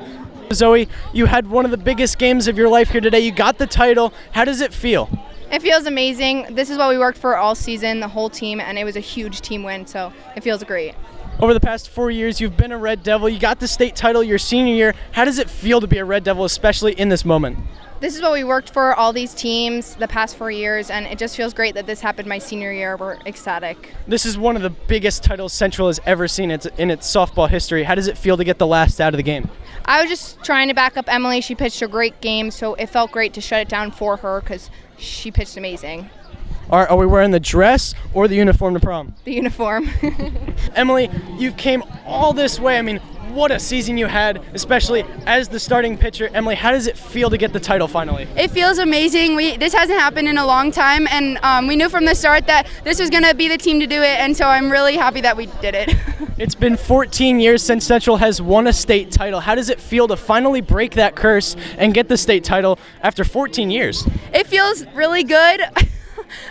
Zoe, you had one of the biggest games of your life here today. You got the title. How does it feel? It feels amazing. This is what we worked for all season, the whole team, and it was a huge team win, so it feels great. Over the past 4 years, you've been a Red Devil. You got the state title your senior year. How does it feel to be a Red Devil, especially in this moment? This is what we worked for, all these teams, the past 4 years, and it just feels great that this happened my senior year. We're ecstatic. This is one of the biggest titles Central has ever seen in its softball history. How does it feel to get the last out of the game? I was just trying to back up Emily. She pitched a great game, so it felt great to shut it down for her because she pitched amazing. Are we wearing the dress or the uniform to prom? The uniform. Emily, you came all this way. I mean, what a season you had, especially as the starting pitcher. Emily, how does it feel to get the title finally? It feels amazing. This hasn't happened in a long time, and we knew from the start that this was going to be the team to do it, and so I'm really happy that we did it. It's been 14 years since Central has won a state title. How does it feel to finally break that curse and get the state title after 14 years? It feels really good.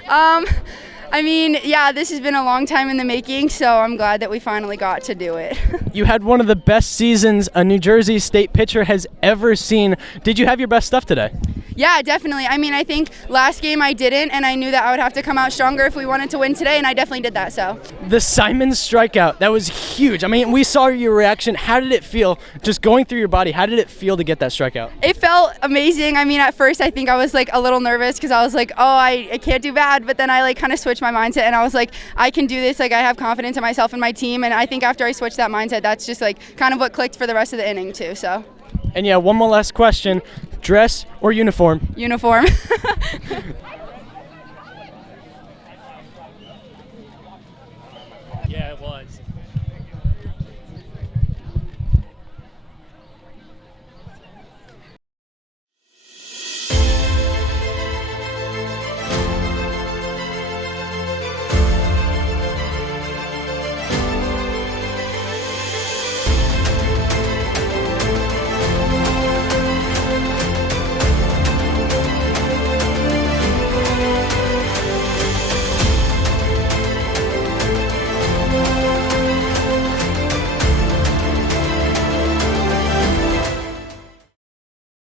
I mean, yeah, this has been a long time in the making, so I'm glad that we finally got to do it. You had one of the best seasons a New Jersey state pitcher has ever seen. Did you have your best stuff today? Yeah, definitely. I mean, I think last game I didn't, and I knew that I would have to come out stronger if we wanted to win today, and I definitely did that, so. The Simon strikeout, that was huge. I mean, we saw your reaction. How did it feel just going through your body? How did it feel to get that strikeout? It felt amazing. I mean, at first I think I was like a little nervous because I was like, oh, I can't do bad, but then I like kind of switched my mindset and I was like, I can do this. Like, I have confidence in myself and my team, and I think after I switched that mindset, that's just like kind of what clicked for the rest of the inning too, so. And yeah, one more last question. Dress or uniform? Uniform.